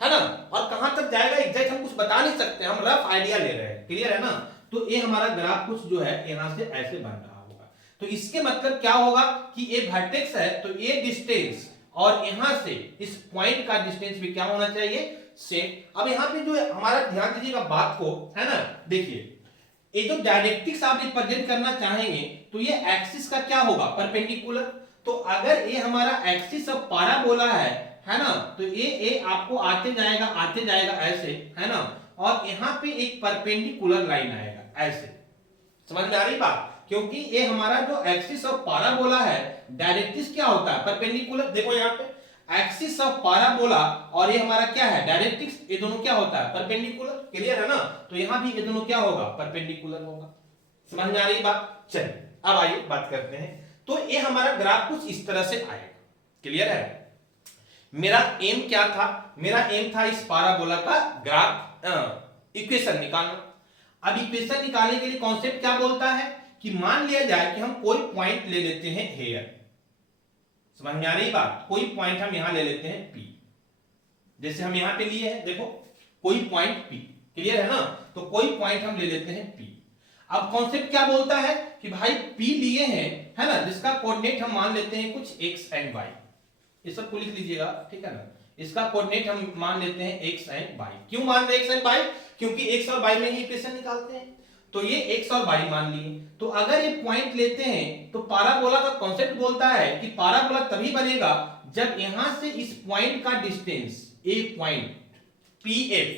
है ना, और कहां तक जाएगा एग्जैक्ट हम कुछ बता नहीं सकते, हम रफ आइडिया ले रहे हैं, क्लियर है ना। तो ये हमारा ग्राफ कुछ जो है यहां से ऐसे बन रहा होगा, तो इसके मतलब क्या होगा कि ये वर्टेक्स है, तो ये डिस्टेंस और यहां से इस पॉइंट का डिस्टेंस भी क्या होना चाहिए, सेम। अब यहां पे जो हमारा ध्यान दीजिएगा बात को, है ना, देखिए ये जो डायरेक्ट्रिक्स आप रिप्रेजेंट करना चाहेंगे तो ये एक्सिस का क्या होगा, परपेंडिकुलर। तो अगर ये हमारा एक्सिस ऑफ पाराबोला है ना, तो ये आपको आते जाएगा ऐसे, है ना, और यहां पे एक परपेंडिकुलर लाइन आएगा ऐसे, समझ में आ रही बात। क्योंकि ये हमारा जो एक्सिस ऑफ पाराबोला है, डायरेक्ट्रिक्स क्या होता है, परपेंडिकुलर। देखो यहाँ पे एक्सिस ऑफ पाराबोला और ये हमारा क्या है, डायरेक्ट्रिक्स, ये दोनों क्या होता है, परपेंडिकुलर। क्लियर है ना? तो यहाँ भी ये दोनों क्या होगा, परपेंडिकुलर होगा। समझ में आ रही बात? चलिए अब आइए बात करते हैं। तो ये हमारा ग्राफ कुछ इस तरह से आएगा। क्लियर है? मेरा एम क्या था, मेरा एम था इस पाराबोला का ग्राफ इक्वेशन निकालना। अब इक्वेशन निकालने के लिए कॉन्सेप्ट क्या बोलता है कि मान लिया जाए कि हम कोई पॉइंट ले लेते हैं हेयर। समझ में आ रही बात? कोई पॉइंट हम यहां ले लेते हैं P, जैसे हम यहां पे लिए हैं, देखो कोई पॉइंट P। क्लियर है ना? तो कोई पॉइंट हम ले लेते हैं P। अब कॉन्सेप्ट क्या बोलता है कि भाई P लिए हैं, है ना, जिसका कोऑर्डिनेट हम मान लेते हैं कुछ x एंड y। ये सब को लिख लीजिएगा, ठीक है ना? इसका कोऑर्डिनेट हम मान लेते हैं x एंड y। क्यों मान रहे हैं x एंड y? क्योंकि x और y में ही इक्वेशन निकालते हैं। तो ये x और y मान लिए। तो अगर ये पॉइंट लेते हैं तो पाराबोला का कॉन्सेप्ट बोलता है कि पाराबोला तभी बनेगा जब यहां से इस पॉइंट का डिस्टेंस, ए पॉइंट PF,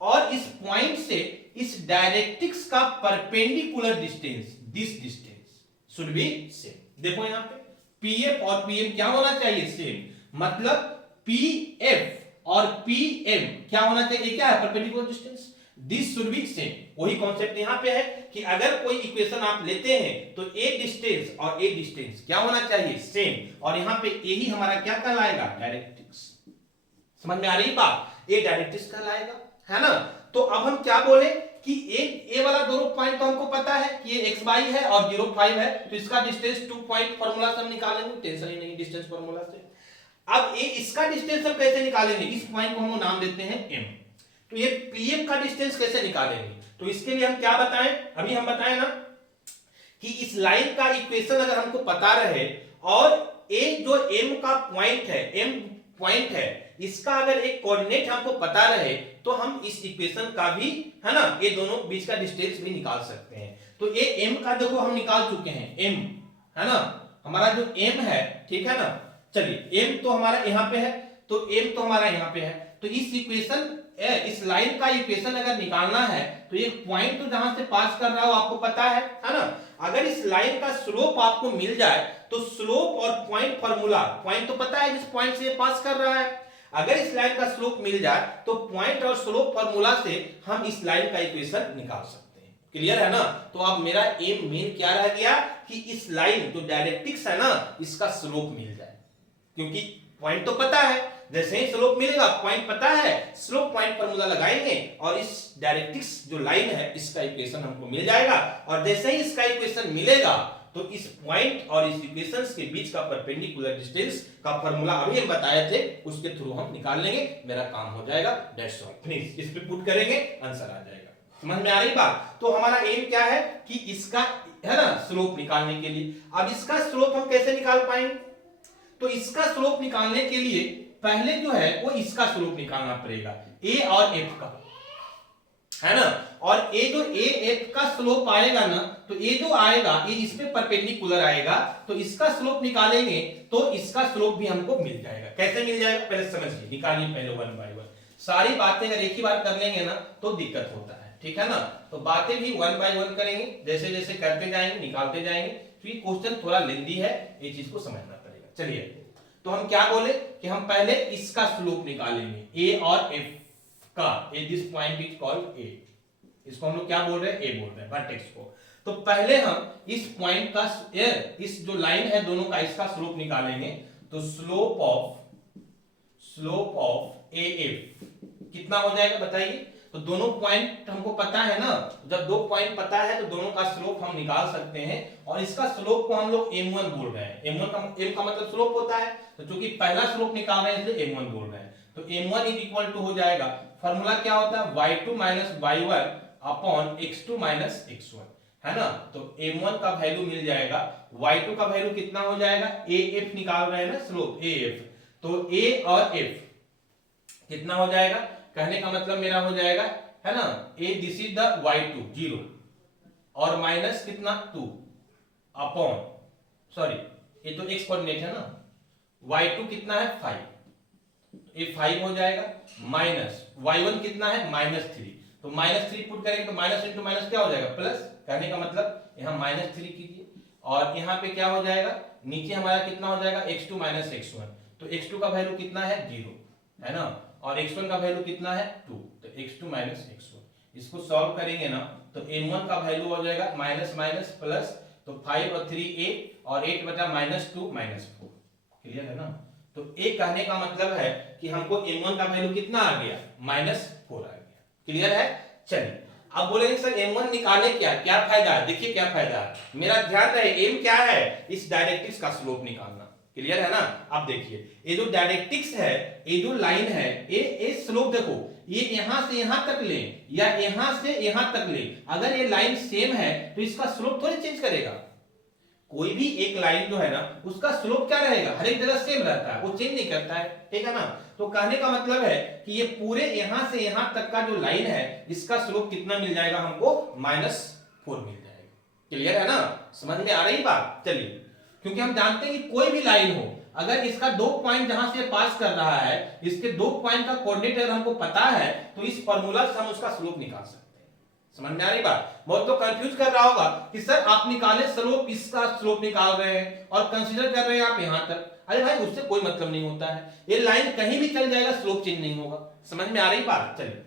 और इस पॉइंट से इस डायरेक्ट्रिक्स का perpendicular distance, this distance should be same. देखो यहां पे PF और PM क्या होना चाहिए, सेम। मतलब PF और PM क्या होना चाहिए, क्या है, perpendicular distance, this should be same. वही कॉन्सेप्ट यहां पे है कि अगर कोई इक्वेशन आप लेते हैं तो ए डिस्टेंस और ए डिस्टेंस क्या होना चाहिए, सेम। और यहां पे ए ही हमारा क्या कहलाएगा, डायरेक्ट्रिक्स। समझ में आ रही बात? ए डायरेक्ट्रिक्स कहलाएगा, है ना? तो अब हम क्या बोले कि ए वाला दोनों पॉइंट तो हमको पता है कि ये xy है और 0 5 है, तो इसका डिस्टेंस 2 पॉइंट फार्मूला से हम निकालेंगे, टेंशन ही नहीं डिस्टेंस फार्मूला से। अब ये इसका डिस्टेंस हम कैसे निकालेंगे, इस पॉइंट को हम नाम देते हैं m। तो ये PM का डिस्टेंस कैसे निकालेंगे, तो इसके लिए हम क्या बताएं, अभी हम बताएं ना कि इस लाइन का इक्वेशन अगर हमको पता रहे और ए जो m का पॉइंट है, m पॉइंट है, इसका अगर एक कोऑर्डिनेट हमको पता रहे तो हम इस इक्वेशन का भी, है ना, ये दोनों बीच का डिस्टेंस भी निकाल सकते हैं। तो ये m का देखो हम निकाल चुके हैं, m, है ना, हमारा जो m है, ठीक है ना। चलिए m तो हमारा यहाँ पे है, तो m तो हमारा यहाँ पे है। तो इस इक्वेशन, इस लाइन का इक्वेशन अगर निकालना है तो एक पॉइंट तो जहां से पास कर रहा हो आपको पता है ना। अगर इस लाइन का स्लोप आपको मिल जाए तो स्लोप और पॉइंट फार्मूला, पॉइंट तो पता है जिस पॉइंट से ये पास कर रहा है, अगर इस लाइन का स्लोप मिल जाए तो पॉइंट और स्लोप फार्मूला से हम इस लाइन का इक्वेशन निकाल सकते हैं। क्लियर है ना? तो अब मेरा एम मेन क्या रह गया कि इस लाइन जो डायरेक्ट्रिक्स है ना, इसका स्लोप मिल जाए, क्योंकि पॉइंट तो पता है, जैसे ही स्लोप मिलेगा, पॉइंट पता है, स्लोप पॉइंट फार्मूला लगाएंगे और इस डायरेक्ट्रिक्स जो लाइन है इसका इक्वेशन हमको मिल जाएगा। और जैसे ही इसका इक्वेशन मिलेगा तो इस पॉइंट और इस इक्वेशंस के बीच का परपेंडिकुलर डिस्टेंस का फार्मूला अभी हम बताए थे, उसके थ्रू हम निकाल लेंगे, मेरा काम हो जाएगा, दैट्स ऑल, फिनिश। इस पे पुट करेंगे, आंसर आ जाएगा। समझ में आ रही बात? तो हमारा एम क्या है कि इसका, है ना, स्लोप निकालने के लिए। अब इसका स्लोप हम कैसे निकाल पाएंगे, तो इसका स्लोप निकालने के लिए पहले जो है वो इसका स्लोप निकालना पड़ेगा, ए और एफ का, है ना। और ए जो ए एफ का स्लोप आएगा ना, तो ए जो आएगा ये इस पे परपेंडिकुलर आएगा, तो इसका स्लोप निकालेंगे तो इसका स्लोप भी हमको मिल जाएगा। कैसे मिल जाएगा पहले समझिए, निकालिए पहले वन बाय वन। सारी बातें अगर एक ही बार कर लेंगे ना तो दिक्कत होता है, ठीक है ना। तो बातें भी वन बाय वन करेंगे, जैसे जैसे करते जाएंगे, निकालते जाएंगे। तो ये क्वेश्चन थोड़ा लेंदी है, ये चीज को समझना पड़ेगा। चलिए, तो हम क्या बोले कि हम पहले इसका स्लोप निकालेंगे, ए और एफ का, A this point is called A, इसको हम लोग क्या बोल रहे हैं, ए बोल रहे हैं, वर्टेक्स को। तो पहले हम इस पॉइंट का, इस जो लाइन है दोनों का, इसका स्लोप निकालेंगे। तो स्लोप ऑफ ए एफ कितना हो जाएगा बताइए। तो दोनों पॉइंट हमको पता है ना, जब दो पॉइंट पता है तो दोनों का स्लोप हम निकाल सकते हैं। और इसका स्लोप को हम लोग m1 बोल रहे हैं, m1 का m का मतलब स्लोप होता है, तो चूंकि पहला स्लोप निकाल रहे हैं इसलिए m1 बोल रहे हैं। तो m1 इज इक्वल टू हो जाएगा, फार्मूला क्या होता है, y2 minus y1 upon x2 minus x1, है ना। तो m1 का वैल्यू मिल जाएगा, y2 का वैल्यू कितना हो जाएगा, af निकाल रहे हैं ना, स्लोप af, तो a और f कितना हो जाएगा, कहने का मतलब मेरा हो जाएगा, है ना, a this is the y2 0 और माइनस कितना 2 अपॉन, सॉरी ये तो x कोऑर्डिनेट है ना, y2 कितना है 5, ये 5 हो जाएगा, माइनस y1 कितना है -3, तो -3 पुट करेंगे तो माइनस इंटू माइनस क्या हो जाएगा प्लस, कहने का मतलब यहाँ -3 कीजिए और यहाँ पे क्या हो जाएगा, नीचे हमारा कितना हो जाएगा x2 माइनस x1, तो x2 का वैल्यू कितना है 0 है ना, और x1 का वैल्यू कितना है 2, तो x2 माइनस x1। इसको सॉल्व करेंगे ना तो m1 का वैल्यू हो जाएगा माइनस माइनस प्लस, तो 5 और 3 8 और 8 बचा -2 -4। क्लियर है ना, तो एक कहने का मतलब है कि हमको m1 का वैल्यू कितना आ गया -4 आ गया। क्लियर है, चलिए अब बोलेंगे सर m1 निकाले क्या क्या फायदा है, देखिए क्या फायदा है, मेरा ध्यान रहे m क्या है, इस डायरेक्ट्रिक्स का स्लोप निकालना। क्लियर है ना, अब देखिए ये जो डायरेक्ट्रिक्स है, ये जो लाइन है, ये स्लोप देखो, ये यहां से यहां तक ले या यहां से यहां तक ले, अगर ये लाइन सेम है तो इसका स्लोप थोड़ी चेंज करेगा। कोई भी एक लाइन जो है ना उसका स्लोप क्या रहेगा, हर एक जगह सेम रहता है, वो चेंज नहीं करता है, ठीक है ना। तो कहने का मतलब है कि ये पूरे यहां से यहां तक का जो लाइन है इसका स्लोप कितना मिल जाएगा हमको -4 मिल जाएगा। क्लियर है ना, समझ में आ रही बात। चलिए, क्योंकि हम जानते हैं कि कोई भी लाइन हो, अगर इसका 2 पॉइंट जहां से पास कर रहा है, इसके 2 पॉइंट का कोऑर्डिनेट अगर हमको पता है तो इस फार्मूला से हम उसका स्लोप निकाल सकते हैं। समझ में आ रही बात। बहुत लोग कंफ्यूज कर रहा होगा कि सर आप निकाले स्लोप, इसका स्लोप निकाल रहे हैं और कंसीडर कर रहे हैं आप यहां तक। अरे भाई उससे कोई मतलब नहीं होता है, ये लाइन कहीं भी चल जाएगा स्लोप चेंज नहीं होगा। समझ में आ रही बात। चलिए,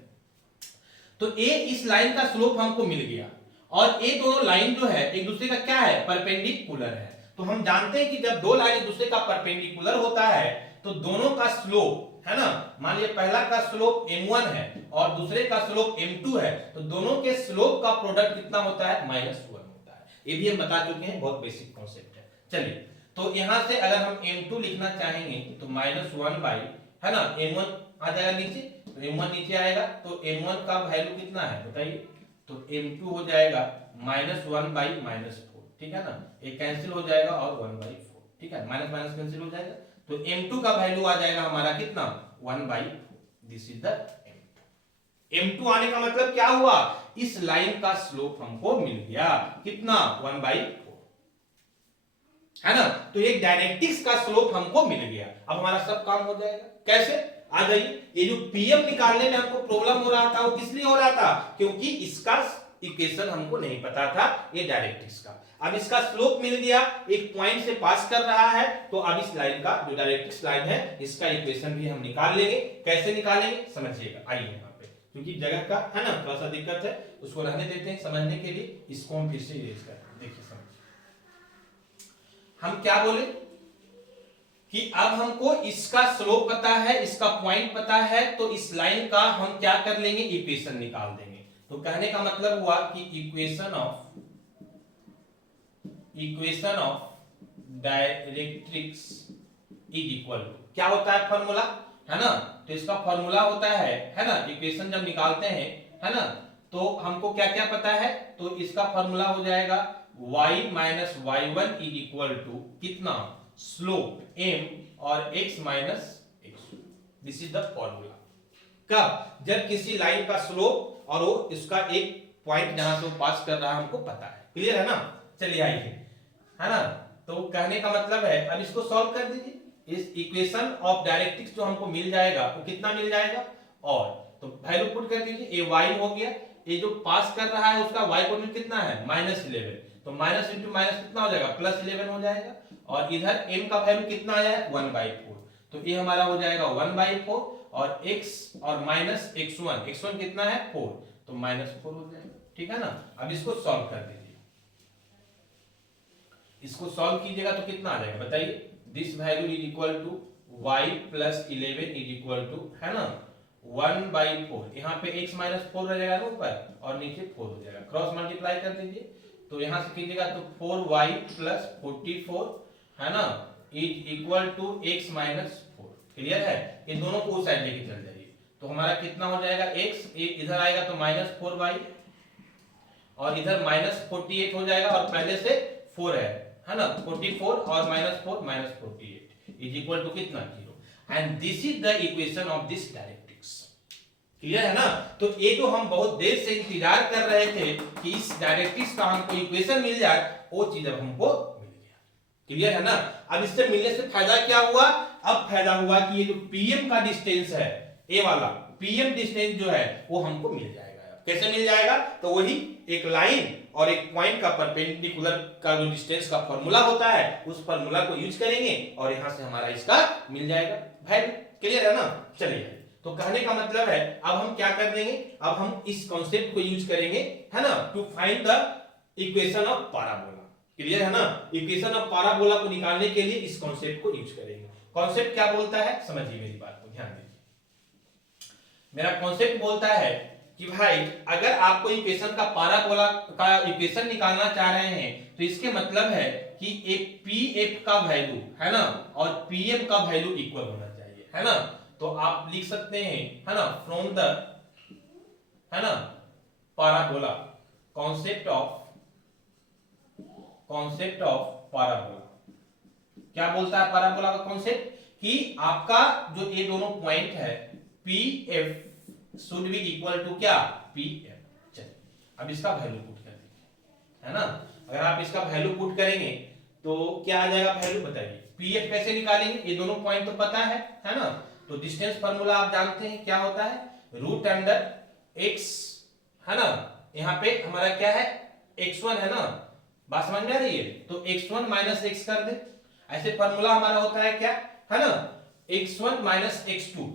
तो ए इस लाइन का स्लोप हमको मिल गया और ये दोनों लाइन जो है एक दूसरे का क्या है, परपेंडिकुलर है। तो हम जानते हैं कि जब दो लाइन एक दूसरे का परपेंडिकुलर होता है तो दोनों का स्लोप है ना, मान लिया पहला का स्लोप m1 है और दूसरे का स्लोप m2 है, तो दोनों के स्लोप का प्रोडक्ट कितना होता है -1 होता है। ये भी हम बता चुके हैं, बहुत बेसिक कॉन्सेप्ट है। चलिए, तो यहां से अगर हम m2 लिखना चाहेंगे तो -1 बाई, है ना, m1 आ जाएगा नीचे, तो m1 नीचे आएगा, तो m1 का वैल्यू कितना है बताइए, तो m2 हो जाएगा -1 बाई -4, ठीक है ना, ये कैंसिल हो जाएगा और 1/4, ठीक है, माइनस माइनस कैंसिल हो जाएगा, तो m2 का वैल्यू आ जाएगा हमारा कितना 1/4। This is the m2। m2 आने का मतलब क्या हुआ, इस लाइन का स्लोप हमको मिल गया कितना 1/4, है ना। तो एक डायरेक्ट्रिक्स का स्लोप हमको मिल गया। अब हमारा सब काम हो जाएगा। कैसे, आ जाइए। ये जो पीएम निकालने में हमको प्रॉब्लम हो रहा था वो किस लिए हो रहा था, क्योंकि इसका इक्वेशन हमको नहीं पता था ये डायरेक्ट्रिक्स का। अब इसका स्लोप मिल गया, एक पॉइंट से पास कर रहा है, तो अब इस लाइन का जो डायरेक्ट्रिक्स लाइन है इसका इक्वेशन भी हम निकाल लेंगे। कैसे निकालेंगे समझिएगा, आइए यहाँ पे, क्योंकि जगह का है ना थोड़ा सा दिक्कत है, उसको रहने देते हैं समझने के लिए। इसको हम फिर से इरेज करते हैं। देखिए समझिए, हम क्या बोले कि अब हमको इसका स्लोप पता है, इसका पॉइंट पता है, तो इस लाइन का हम क्या कर लेंगे, इक्वेशन निकाल देंगे। तो कहने का मतलब हुआ कि equation of directrix is equal to, क्या होता है फॉर्मूला, है ना, तो इसका फॉर्मूला होता है ना, इक्वेशन जब निकालते हैं, है ना, तो हमको क्या क्या पता है, तो इसका फॉर्मूला हो जाएगा y minus y1 is equal to कितना, स्लोप m और x minus x। This is the formula. कब, जब किसी लाइन का स्लोप और वो इसका एक पॉइंट जहां से वो पास कर रहा है हमको पता है। क्लियर है ना। चलिए आइए, है ना, तो कहने का मतलब है अब इसको सॉल्व कर दीजिए। इस इक्वेशन ऑफ डायरेक्ट्रिक्स जो हमको मिल जाएगा वो कितना मिल जाएगा, और तो वैल्यू पुट कर दीजिए, ये y हो गया, ये जो पास कर रहा है उसका y कोऑर्डिनेट कितना है -11, तो माइनस इंटू माइनस कितना हो जाएगा +11 हो जाएगा, और इधर m का वैल्यू कितना आया है 1/4, तो ये हमारा हो जाएगा 1/4, और x और माइनस x1 कितना है 4, तो -4 हो जाएगा। ठीक है ना। अब इसको सॉल्व कर दीजिए, इसको सॉल्व कीजिएगा तो कितना आ जाएगा बताइए, this value is equal to y plus 11 is equal to, है ना, 1/4, यहाँ पे x माइनस 4 रहेगा ना ऊपर और नीचे 4 हो जाएगा, क्रॉस मल्टीप्लाई कर दीजिए, तो यहाँ से कीजिएगा तो 4y प्लस 44, है ना, is equal to x minus 4। Clear है, ये दोनों को उस साइड लेके चल जाइए, तो हमारा कितना हो जाएगा x, इधर आएगा तो -4y और इधर -48 हो जाएगा, और पहले से 4 है ना, 44 और -4 -48 इज इक्वल टू कितना 0, and this is the equation of this directrix. Clear है ना। तो ये जो हम बहुत देर से इंतजार कर रहे थे कि इस डायरेक्ट्रिक्स का हमको इक्वेशन मिल जाए, वो चीज अब हमको मिल गया। क्लियर है ना। अब इससे मिलने से फायदा क्या हुआ, अब फायदा हुआ कि ये जो पीएम का डिस्टेंस है, ए वाला पीएम डिस्टेंस जो है वो हमको मिल जाएगा। कैसे मिल जाएगा? तो वही एक लाइन और एक पॉइंट का परपेंडिकुलर का जो डिस्टेंस का फॉर्मूला होता है उस फॉर्मूला को यूज करेंगे और यहां से हमारा इसका मिल जाएगा वैल्यू। क्लियर है ना? चलिए, तो कहने का मतलब है अब हम क्या कर देंगे, अब हम इस कॉन्सेप्ट को यूज करेंगे, है ना, to find the equation of parabola. Clear है ना? इक्वेशन ऑफ पाराबोला को निकालने के लिए इस कॉन्सेप्ट को यूज करेंगे। कॉन्सेप्ट क्या बोलता है समझिए मेरी बात को, ध्यान दीजिए। मेरा कॉन्सेप्ट बोलता है कि भाई अगर आपको इक्वेशन का पाराबोला का इक्वेशन निकालना चाह रहे हैं तो इसके मतलब है कि एक पीएफ का वैल्यू, है ना, और पीएम का वैल्यू इक्वल होना चाहिए, है ना। तो आप लिख सकते हैं, है ना, फ्रॉम द, है ना, पाराबोला, कॉन्सेप्ट ऑफ पाराबोला। क्या बोलता है पाराबोला का कॉन्सेप्ट? कि आपका जो ये दोनों पॉइंट है P F should be equal to क्या? P F. चलिए अब इसका वैल्यू पुट कर दीजिए, है ना। अगर आप इसका वैल्यू पुट करेंगे तो क्या आ जाएगा वैल्यू, बताइए। पी एफ कैसे निकालेंगे? ये दोनों पॉइंट तो पता है ना। तो डिस्टेंस फार्मूला आप जानते हैं क्या होता है, रूट अंडर एक्स, है ना। यहाँ पे हमारा क्या है, x1 है ना, बात समझ में आ रही है? तो x1 माइनस एक्स कर दे, ऐसे फार्मूला हमारा होता है क्या, है ना, x1 माइनस x2,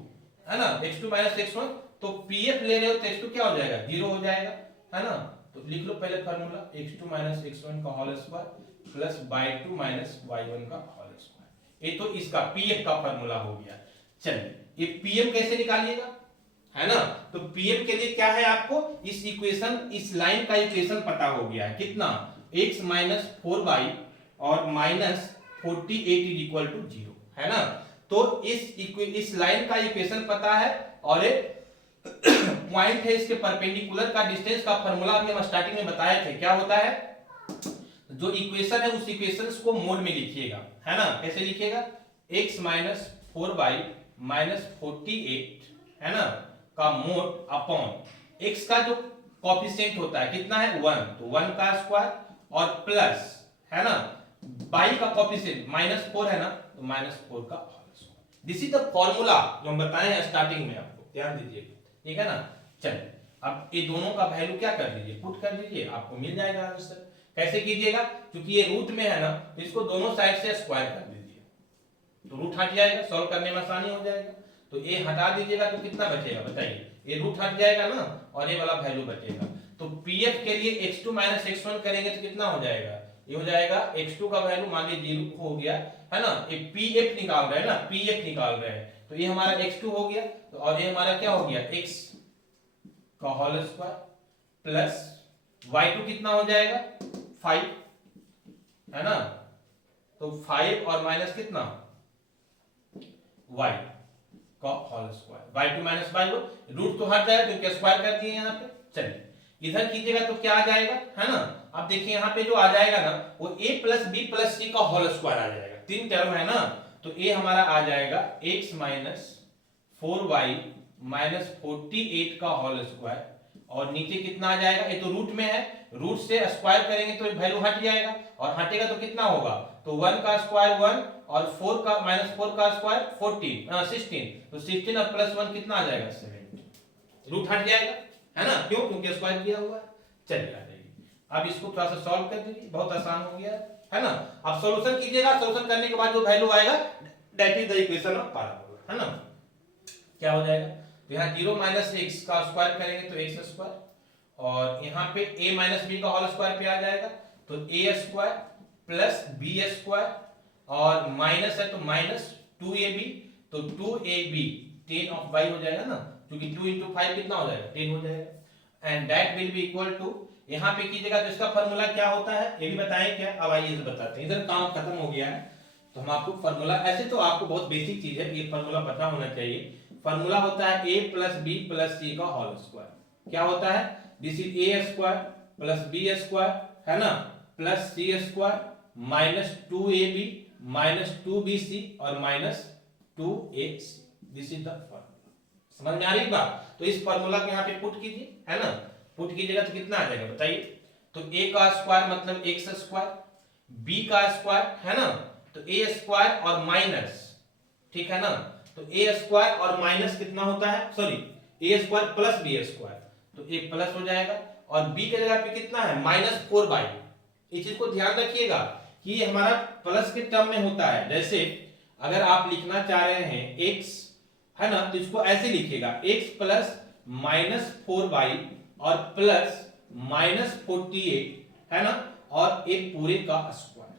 है ना, x2 माइनस x1। तो pf ले रहे हो तो x2 क्या हो जाएगा, 0 हो जाएगा, है ना। तो लिख लो पहले फार्मूला, x2 माइनस x1 का whole square plus y2 minus y1 का होल स्क्वायर। ये तो इसका pf का फार्मूला हो गया। चलिए ये pm कैसे निकालिएगा, है ना। तो pm के लिए क्या है, आपको इस इक्वेशन, इस लाइन का इक्वेशन पता हो गया है, कितना, x माइनस 4y और माइनस 48 इज इक्वल टू 0, है ना। तो इस लाइन का इक्वेशन पता है और एक पॉइंट है इसके परपेंडिकुलर का डिस्टेंस का फार्मूला अभी हम स्टार्टिंग में बताए थे, क्या होता है, जो इक्वेशन है उस इक्वेशन को मोड में लिखिएगा, है ना। कैसे लिखिएगा, x माइनस 4y माइनस 48, है ना, का मोड अपॉन x का जो कोफिशिएंट होता है कितना है 1, तो 1 का स्क्वायर और प्लस, है ना, y का कोफिशिएंट माइनस 4 है ना, तो माइनस 4 का whole square. This is the formula जो हम बताए हैं स्टार्टिंग में, आपको ध्यान दीजिएगा, ठीक है ना। चलिए अब ये दोनों का वैल्यू क्या कर दीजिए, पुट कर दीजिए, आपको मिल जाएगा आंसर। कैसे कीजिएगा, क्योंकि ये रूट में है ना, तो इसको दोनों साइड से स्क्वायर कर दीजिए, तो रूट हट जाएगा, सॉल्व करने में आसानी हो जाएगा। तो ये हटा दीजिएगा तो कितना बचेगा बताइए, ये रूट हट जाएगा ना और ये वाला वैल्यू बचेगा। तो पीएफ के लिए x2 माइनस x1 करेंगे तो कितना हो जाएगा, ये हो जाएगा x2 का वैल्यू मान लीजिए 0 हो गया, है ना। ये pf निकाल रहे हैं ना, pf निकाल रहे हैं, तो ये हमारा x2 हो गया, तो और ये हमारा क्या हो गया, x का होल स्क्वायर प्लस y2 कितना हो जाएगा 5, है ना। तो 5 और माइनस कितना y का whole square, y2 minus y1, root तो हट जाएगा क्योंकि स्क्वायर कर दिए यहाँ पे। चलिए इधर कीजिएगा तो क्या आ जाएगा, है ना। अब देखिए यहाँ पे जो आ जाएगा ना वो a प्लस बी प्लस सी का होल स्क्वायर आ जाएगा, 3 टर्म है ना। तो a हमारा आ जाएगा x माइनस 4y माइनस 48 का होल स्क्वायर, और नीचे कितना आ जाएगा, ये तो रूट में है, रूट से स्क्वायर करेंगे तो वैल्यू हट जाएगा, और हटेगा तो कितना होगा, तो 1 का स्क्वायर 1 और 4 का माइनस 4 का स्क्वायर 16, तो 16 और प्लस 1 कितना आ जाएगा 7, रूट हट जाएगा, है ना, क्यों, क्योंकि स्क्वायर किया हुआ है। चलिए आ जाएगी, अब इसको थोड़ा सा सॉल्व कर दीजिए, बहुत आसान हो गया है ना। अब सॉल्यूशन कीजिएगा, सॉल्यूशन करने के बाद जो वैल्यू आएगा that is the equation of parabola, है ना। क्या हो जाएगा, तो यहाँ 0 माइनस x का स्क्वायर करेंगे तो x स्क्वायर, और यहाँ पे a माइनस बी का होल स्क्वायर पे आ जाएगा, तो a square plus b square, और माइनस है तो माइनस 2ab, तो 2ab 10 ऑफ y हो जाएगा ना, क्योंकि 2 into 5 कितना हो जाएगा 10 हो जाएगा, and that will be equal to, यहाँ पे कीजिएगा तो इसका फार्मूला क्या होता है ये भी बताएं क्या, अब आइए बताते हैं, इधर काम खत्म हो गया है तो हम आपको फार्मूला, ऐसे तो आपको बहुत बेसिक चीज है, ये फार्मूला पता होना चाहिए। फार्मूला होता है a प्लस बी प्लस सी का होल स्क्वायर, क्या होता है, this is a square plus b square, है ना, plus c square minus 2ab minus 2bc और minus 2ac, this is the formula. समझ में आ रही बात, तो इस फार्मूला को यहाँ पे पुट कीजिए, है ना, पुट कीजिएगा तो कितना आ जाएगा बताइए, तो a का स्क्वायर मतलब x स्क्वायर, b का स्क्वायर, है ना, तो a स्क्वायर और माइनस, ठीक है ना, तो a स्क्वायर और माइनस कितना होता है, sorry a square plus b square, तो ए प्लस हो जाएगा, और बी की जगह पे कितना है -4/। इस चीज को ध्यान रखिएगा कि ये हमारा प्लस के टर्म में होता है। जैसे अगर आप लिखना चाह रहे हैं x, है ना, तो इसको ऐसे लिखिएगा x प्लस -4/, और प्लस -48, है ना, और एक पूरे का स्क्वायर,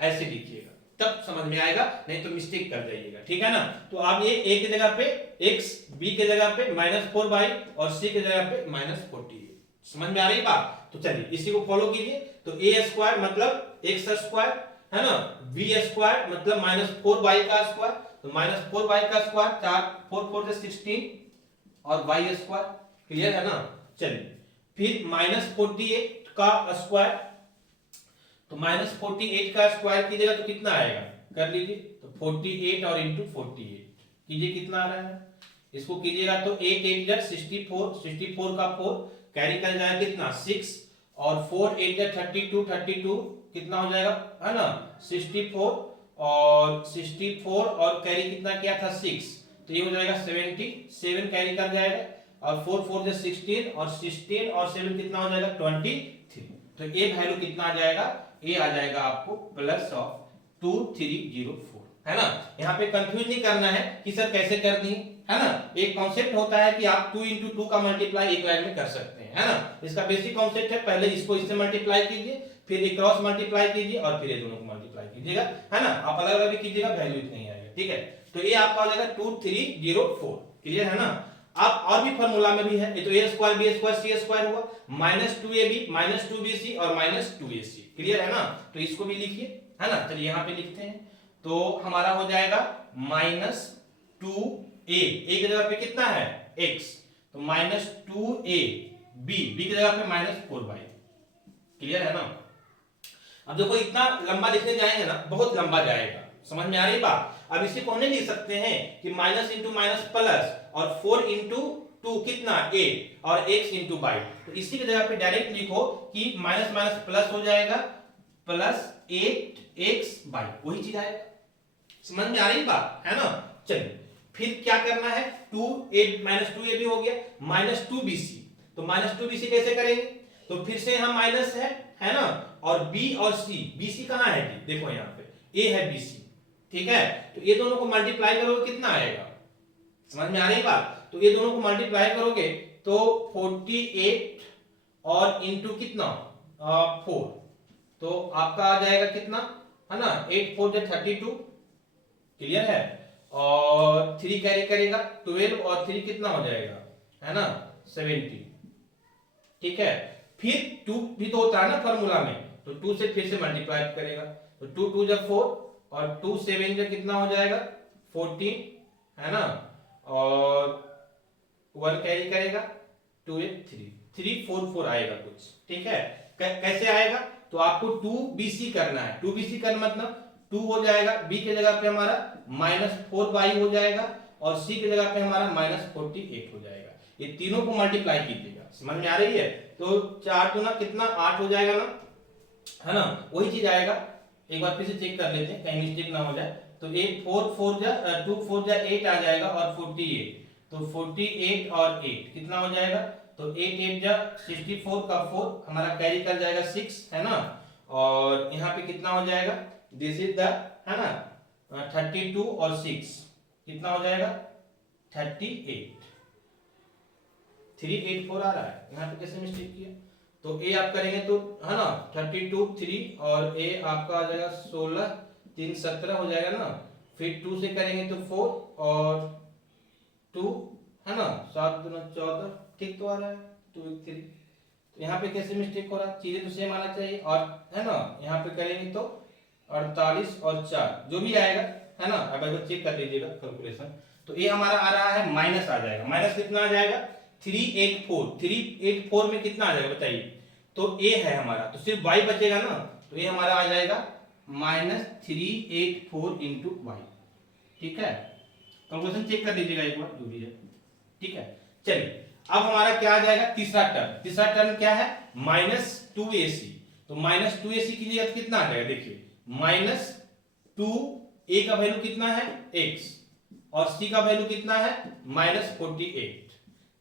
ऐसे लिखिएगा, तब समझ में आएगा, नहीं तो मिस्टेक कर जाइएगा, ठीक है ना। तो आप ये a की जगह पे x, b की जगह पे -4/, और c की जगह पे -48, समझ में आ रही बात। तो चलिए इसी को फॉलो कीजिए। तो a² मतलब x², है ना, b² मतलब -4/, का स्क्वायर, तो -4/, का स्क्वायर, 4 4 4 से 16, और y², क्लियर है ना। चलिए फिर -48 का स्क्वायर, तो -48 का स्क्वायर कीजिएगा तो कितना आएगा, कर लीजिए, तो 48 और इंटू 48 कीजिए, कितना आ रहा है, इसको कीजिएगा तो 8 8 जा 64, 64 का 4 कैरी कर जाएगा कितना 6, और 4 8 जा 32, 32 कितना हो जाएगा, है ना 64, और 64 और कैरी कितना किया था 6, तो ये हो जाएगा 77 कैरी कर जाएगा, और 4 4 जा 16, और 16 और 7 कितना हो जाएगा 23। तो ये वैल्यू कितना आ जाएगा, ये आ जाएगा आपको +2304, है ना। यहाँ पे कंफ्यूज नहीं करना है कि सर कैसे कर दी, है ना। एक कॉन्सेप्ट होता है कि आप 2 × 2 का मल्टीप्लाई एक लाइन में कर सकते हैं, है ना। इसका बेसिक कॉन्सेप्ट है, पहले इसको इससे मल्टीप्लाई कीजिए, फिर एक क्रॉस मल्टीप्लाई कीजिए, और फिर ये दोनों को मल्टीप्लाई कीजिएगा, है ना। आप अलग अलग भी कीजिएगा, वैल्यू इतना ही आएगा, ठीक है। तो ये आपका हो जाएगा 2304, क्लियर है ना। अब और भी फार्मूला में भी है, ये तो a² b² c² हुआ, -2ab -2bc और -2ac, क्लियर है ना। तो इसको भी लिखिए, है ना। चलिए यहाँ पे लिखते हैं, तो हमारा हो जाएगा -2a, a की जगह पे कितना है x, तो -2a, b की जगह पे -4/, क्लियर है ना। अब देखो इतना लंबा लिखने जाएंगे ना, बहुत लंबा जाएगा, समझ में आ रही बात। अब इसी को हमने लिख सकते हैं कि माइनस इंटू माइनस प्लस, और 4 इंटू 2 कितना 8, और x इंटू बाई, तो इसी की जगह पे डायरेक्ट लिखो कि माइनस माइनस प्लस हो जाएगा, +8x/, वही चीज आएगा, समझ में आ रही बात, है ना। चलिए फिर क्या करना है, 2a भी हो गया, -2bc, तो -2bc कैसे करेंगे, तो फिर से हम माइनस है ना, और b और c, bc कहां है जी, देखो यहाँ पे a है bc, ठीक है। तो ये दोनों को मल्टीप्लाई करोगे कितना आएगा, समझ में आ रही बात। तो ये दोनों को मल्टीप्लाई करोगे तो 48 और इंटू कितना 4, तो आपका आ जाएगा कितना, है ना, 8 4 जा 32, क्लियर है, और 3 कैरी करेगा 12, और 3 कितना हो जाएगा, है ना 70, ठीक है। फिर 2 भी तो होता है ना फार्मूला में, तो 2 से फिर से मल्टीप्लाई करेगा, तो 2 2 जा 4, और 2 7 जा कितना हो जाएगा 14, है ना, और 1 कैरी करेगा 2 8 3 3 4 4 आएगा कुछ, ठीक है। कैसे आएगा, तो आपको 2bc करना है, 2bc करना मतलब 2 हो जाएगा, b की जगह पे हमारा -4/, हो जाएगा, और c की जगह पे हमारा -48 हो जाएगा। ये तीनों को मल्टीप्लाई कीजिएगा, समझ में आ रही है। तो 4 दूना कितना 8 हो जाएगा ना, है ना, वही चीज आएगा। एक बार फिर से चेक कर लेते हैं कहीं मिस्टेक ना हो जाए। तो 4 4 जा 2 4 जा 8 आ जाएगा, और 48, तो 48 और 8 कितना हो जाएगा, तो 8 8 जा 64 का 4 हमारा कैरी कर जाएगा 6, है ना, और यहाँ पे कितना हो जाएगा, दिस इज द, है ना 32 और 6 कितना हो जाएगा 38, 384 आ रहा है, यहाँ पे कैसे मिस्टेक किया। तो ए आप करेंगे तो, है ना 32 3, और ए आपका आ जाएगा 16 3 17 हो जाएगा ना, फिर 2 से करेंगे तो 4, और 2, है ना 7 2 14, ठीक तो आ रहा है 2 1 3। तो यहाँ पे कैसे मिस्टेक हो रहा है, चीजें तो सेम आना चाहिए, और है ना यहाँ पे करेंगे तो 48 और 4 जो भी आएगा, है ना। अब अगर चेक कर लीजिएगा कैलकुलेशन, तो ये हमारा आ रहा है माइनस आ जाएगा, माइनस कितना आ जाएगा 384, 384 में कितना आ जाएगा बताइए, तो a है हमारा, तो सिर्फ y बचेगा ना, तो ये हमारा आ जाएगा -384 इंटू वाई, ठीक है। कैलकुलेशन चेक कर लीजिएगा एक बार जो भी है, ठीक है। चलिए अब हमारा क्या आ जाएगा, तीसरा टर्म, तीसरा टर्म क्या है -2ac, तो -2ac की जगह कितना आ जाएगा, देखिए -2a का वैल्यू कितना है x, और c का वैल्यू कितना है -48,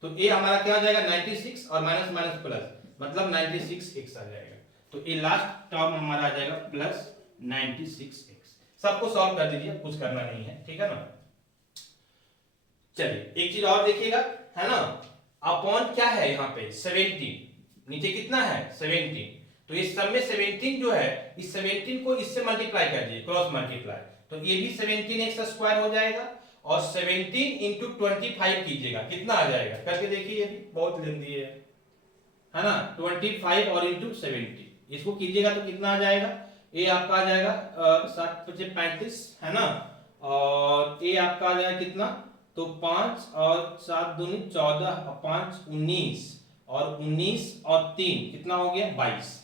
तो ए हमारा क्या हो जाएगा 96 और माइनस माइनस प्लस, मतलब 96x आ जाएगा। तो ये लास्ट टर्म हमारा आ जाएगा प्लस 96x। सबको सॉल्व कर दीजिए, कुछ करना नहीं है, ठीक है ना। चलिए एक चीज और देखिएगा, है ना, अपॉन क्या है यहाँ पे 17, नीचे कितना है 17, तो इस सब में 17 जो है, इस 17 को इससे मल्टीप्लाई कर दीजिए, क्रॉस मल्टीप्लाई, तो ये भी 17x² हो जाएगा, और 17 इंटू 25 कीजिएगा, कितना आ जाएगा करके देखिए, ये भी बहुत लेंदी है ना, 25 और इंटू 70, इसको कीजिएगा तो कितना आ जाएगा, ये आपका आ जाएगा 7×5 = 35, है ना, और ये आपका आ जाएगा कितना, तो 5 और 7 दूनी 14 और 5 19, और 19 और 3 कितना हो गया 22,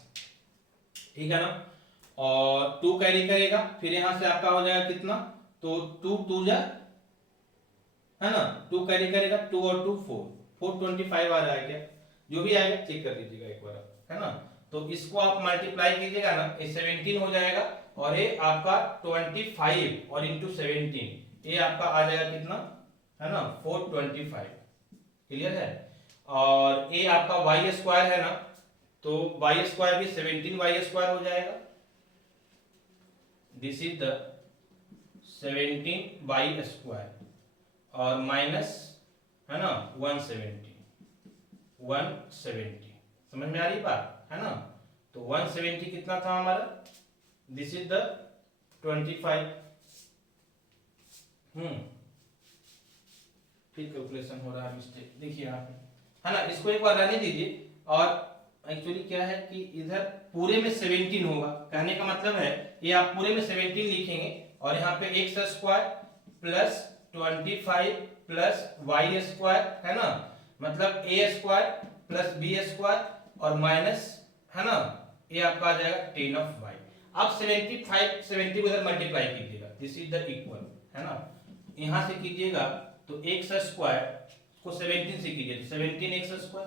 ठीक है ना, और 2 कैरी करेगा, फिर यहां से आपका हो जाएगा कितना, तो 2 2 जा, है ना, 2 कैरी करेगा, 2 और 2 4, 425 आ जाएगा, जो भी आएगा चेक कर लीजिएगा एक बार, है ना। तो इसको आप मल्टीप्लाई कीजिएगा ना, ये 17 हो जाएगा, और ये आपका 25 और इंटू 17, ये आपका आ जाएगा कितना, है ना 425, क्लियर है। और ये आपका y² है ना, तो y² भी 17y² हो जाएगा, दिस इज द 17y², और माइनस, है ना 170, समझ में आ रही बात, है ना। तो 170 कितना था हमारा, दिस इज द 25, फिर कैलकुलेशन हो रहा है मिस्टेक, देखिए आप, है ना, इसको एक बार रहने दीजिए। और एक्चुअली क्या है कि इधर पूरे में 17 होगा, कहने का मतलब है ये आप पूरे में 17 लिखेंगे, और यहाँ पे x² प्लस 25 प्लस y², है ना, मतलब a² प्लस b² और माइनस, है ना, ये आपका आ जाएगा 10 अब 75 70 को इधर मल्टीप्लाई कीजिएगा, दिस इज द इक्वल, है ना, यहां से कीजिएगा तो x² को 17 से कीजिए, तो 17x²,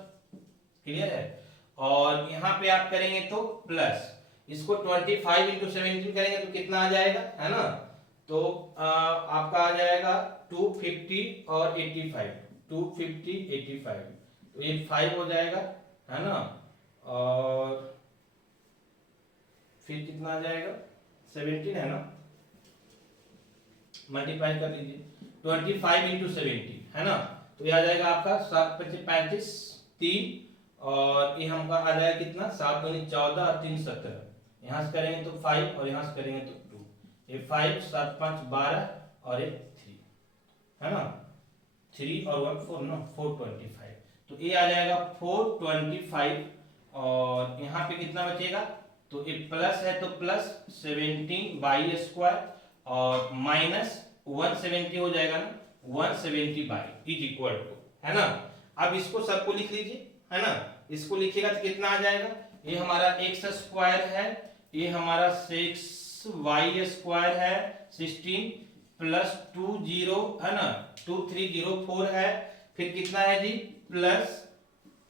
क्लियर है। और यहाँ पे आप करेंगे तो प्लस, इसको 25 इंटू 17 करेंगे तो कितना आ जाएगा, है ना, तो आपका आ जाएगा 250 और 85, 250 85, तो ये 5 हो जाएगा, है ना, और फिर कितना आ जाएगा 17, है ना, मल्टीप्लाई कर लीजिए 25 इंटू 70, है ना, तो ये आ जाएगा आपका 7×5 = 3, और ये हमका आ जाएगा कितना 7 दूनी 14 और 3 17, यहाँ से करेंगे तो 5 और यहाँ से करेंगे तो 2, ये 5 7 5 12 और ये 3, है ना, 3 और 1 4 ना 425, तो ये आ जाएगा 425, और यहाँ पे कितना बचेगा, तो ये प्लस है तो प्लस 17y² और माइनस 170 हो जाएगा ना, 170 इज इक्वल टू, है ना। अब इसको सबको लिख लीजिए, है ना, इसको लिखिएगा तो कितना आ जाएगा, ये हमारा x² है, ये हमारा 6y² है 16 प्लस 20, है ना 2304 है, फिर कितना है जी प्लस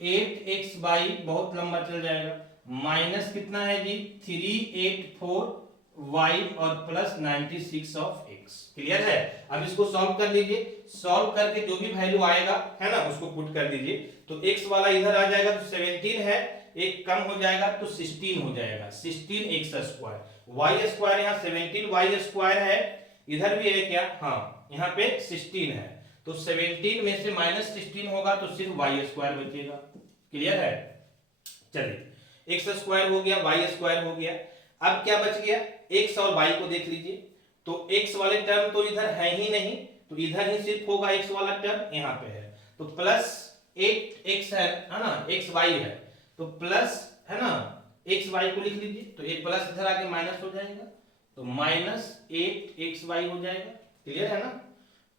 8x/, बहुत लंबा चल जाएगा, माइनस कितना है जी 384y और प्लस 96 ऑफ x, क्लियर है। अब इसको सॉल्व कर लीजिए, सॉल्व करके जो भी वैल्यू आएगा, है ना, उसको पुट कर दीजिए, तो x वाला इधर आ जाएगा तो 17 है, एक कम हो जाएगा तो 16 हो जाएगा, 16x², y² यहाँ 17y² है, इधर भी है क्या, हाँ यहाँ पे 16 है, तो 17 में से माइनस 16 होगा तो सिर्फ y² बचेगा, क्लियर है। चलिए x² हो गया, y² हो गया, अब क्या बच गया, x और y को देख लीजिए, तो x वाले टर्म तो इधर है ही नहीं, तो इधर ही सिर्फ होगा x वाला टर्म, यहाँ पे है, तो प्लस 8x है ना, xy है, तो प्लस, है ना, xy को लिख लीजिए, तो एक प्लस इधर आके माइनस हो जाएगा, तो माइनस 8xy हो जाएगा, क्लियर है ना।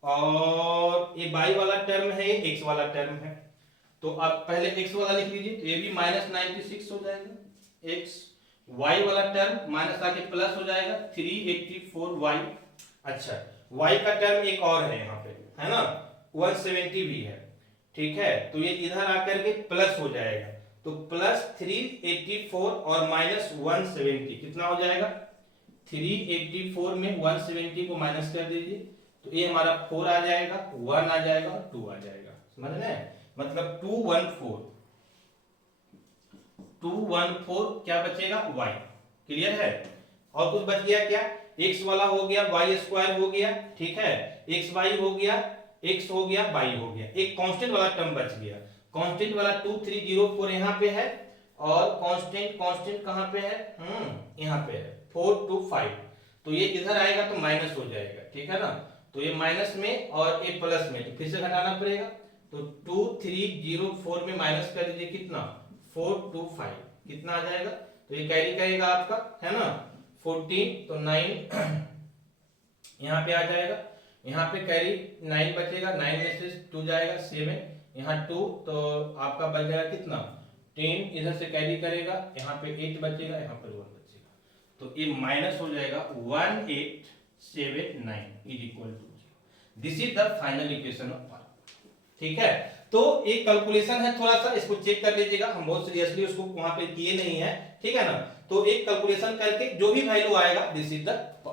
और ये y वाला टर्म है, ये x वाला टर्म है, तो अब पहले x वाला लिख लीजिए, तो ये भी माइनस 96 हो जाएगा, x y वाला टर्म माइनस आके प्लस हो जाएगा 384y। अच्छा y का टर्म एक और है यहाँ पे, है ना, 170 भी है, ठीक है, तो ये इधर आकर के प्लस हो जाएगा, तो प्लस 384 और माइनस 170 कितना हो जाएगा, 384 में 170 को माइनस कर दीजिए, तो ये हमारा 4 आ जाएगा, 1 आ जाएगा और 2 आ जाएगा, समझ रहे हैं। मतलब 214, 214 क्या बचेगा y। क्लियर है? और कुछ बच गया क्या? x वाला हो गया, y स्क्वायर हो गया, ठीक है, x y हो गया, x हो गया, y हो गया, एक कांस्टेंट वाला टर्म बच गया। कांस्टेंट वाला 2304 यहाँ पे है, और कांस्टेंट कांस्टेंट कहाँ पे है? यहाँ पे है 425। तो ये इधर आएगा तो माइनस हो जाएगा, ठीक है ना? तो ये माइनस में और ये प्लस में, तो फिर से घटाना पड़ेगा। तो 2304 में माइनस कर दीजिए, कितना? 425, कितना आ जाएगा? तो ये कैरी करेगा आपका, है ना, 14, तो 9 यहाँ पे आ जाएगा, यहाँ पे कैरी 9 बचेगा, 9 में से 2 जाएगा 7, यहाँ 2, तो आपका बच जाएगा कितना? 10, इधर से कैरी करेगा, यहाँ पे 8 बचेगा, यहाँ पर 1 बचेगा, तो ये माइनस हो जाएगा 1879 is equal to 0। This is the final equation of para. ठीक है, तो एक कैलकुलेशन है, थोड़ा सा इसको चेक कर लीजिएगा, हम बहुत सीरियसली उसको वहां पे किए नहीं है, ठीक है ना? तो एक कैलकुलेशन करके जो भी वैल्यू आएगा, this is the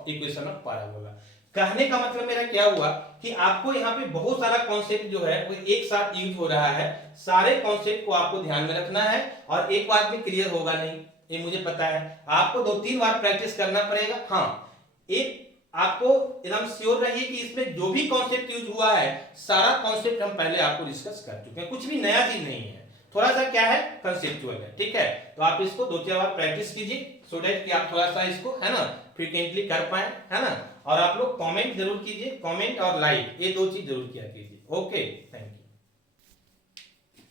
equation of parabola. कहने का मतलब मेरा क्या हुआ कि आपको यहाँ पे बहुत सारा कॉन्सेप्ट जो है वो एक साथ यूज हो रहा है, सारे कॉन्सेप्ट को आपको ध्यान में रखना है, और एक बार में क्लियर होगा नहीं, ये मुझे पता है, आपको 2-3 बार प्रैक्टिस करना पड़ेगा। हाँ, एक आपको एकदम श्योर रहिए कि इसमें जो भी कॉन्सेप्ट यूज हुआ है, सारा कॉन्सेप्ट हम पहले आपको डिस्कस कर चुके हैं, कुछ भी नया चीज नहीं है, थोड़ा सा क्या है, कंसेप्चुअल है। ठीक है, तो आप इसको 2-4 बार प्रैक्टिस कीजिए, सो दैट कि आप थोड़ा सा इसको, है ना, फ्रीक्वेंटली कर पाए, है ना? और आप लोग कमेंट जरूर कीजिए, कमेंट और लाइक, ये 2 चीज जरूर किया कीजिए। Okay, thank you.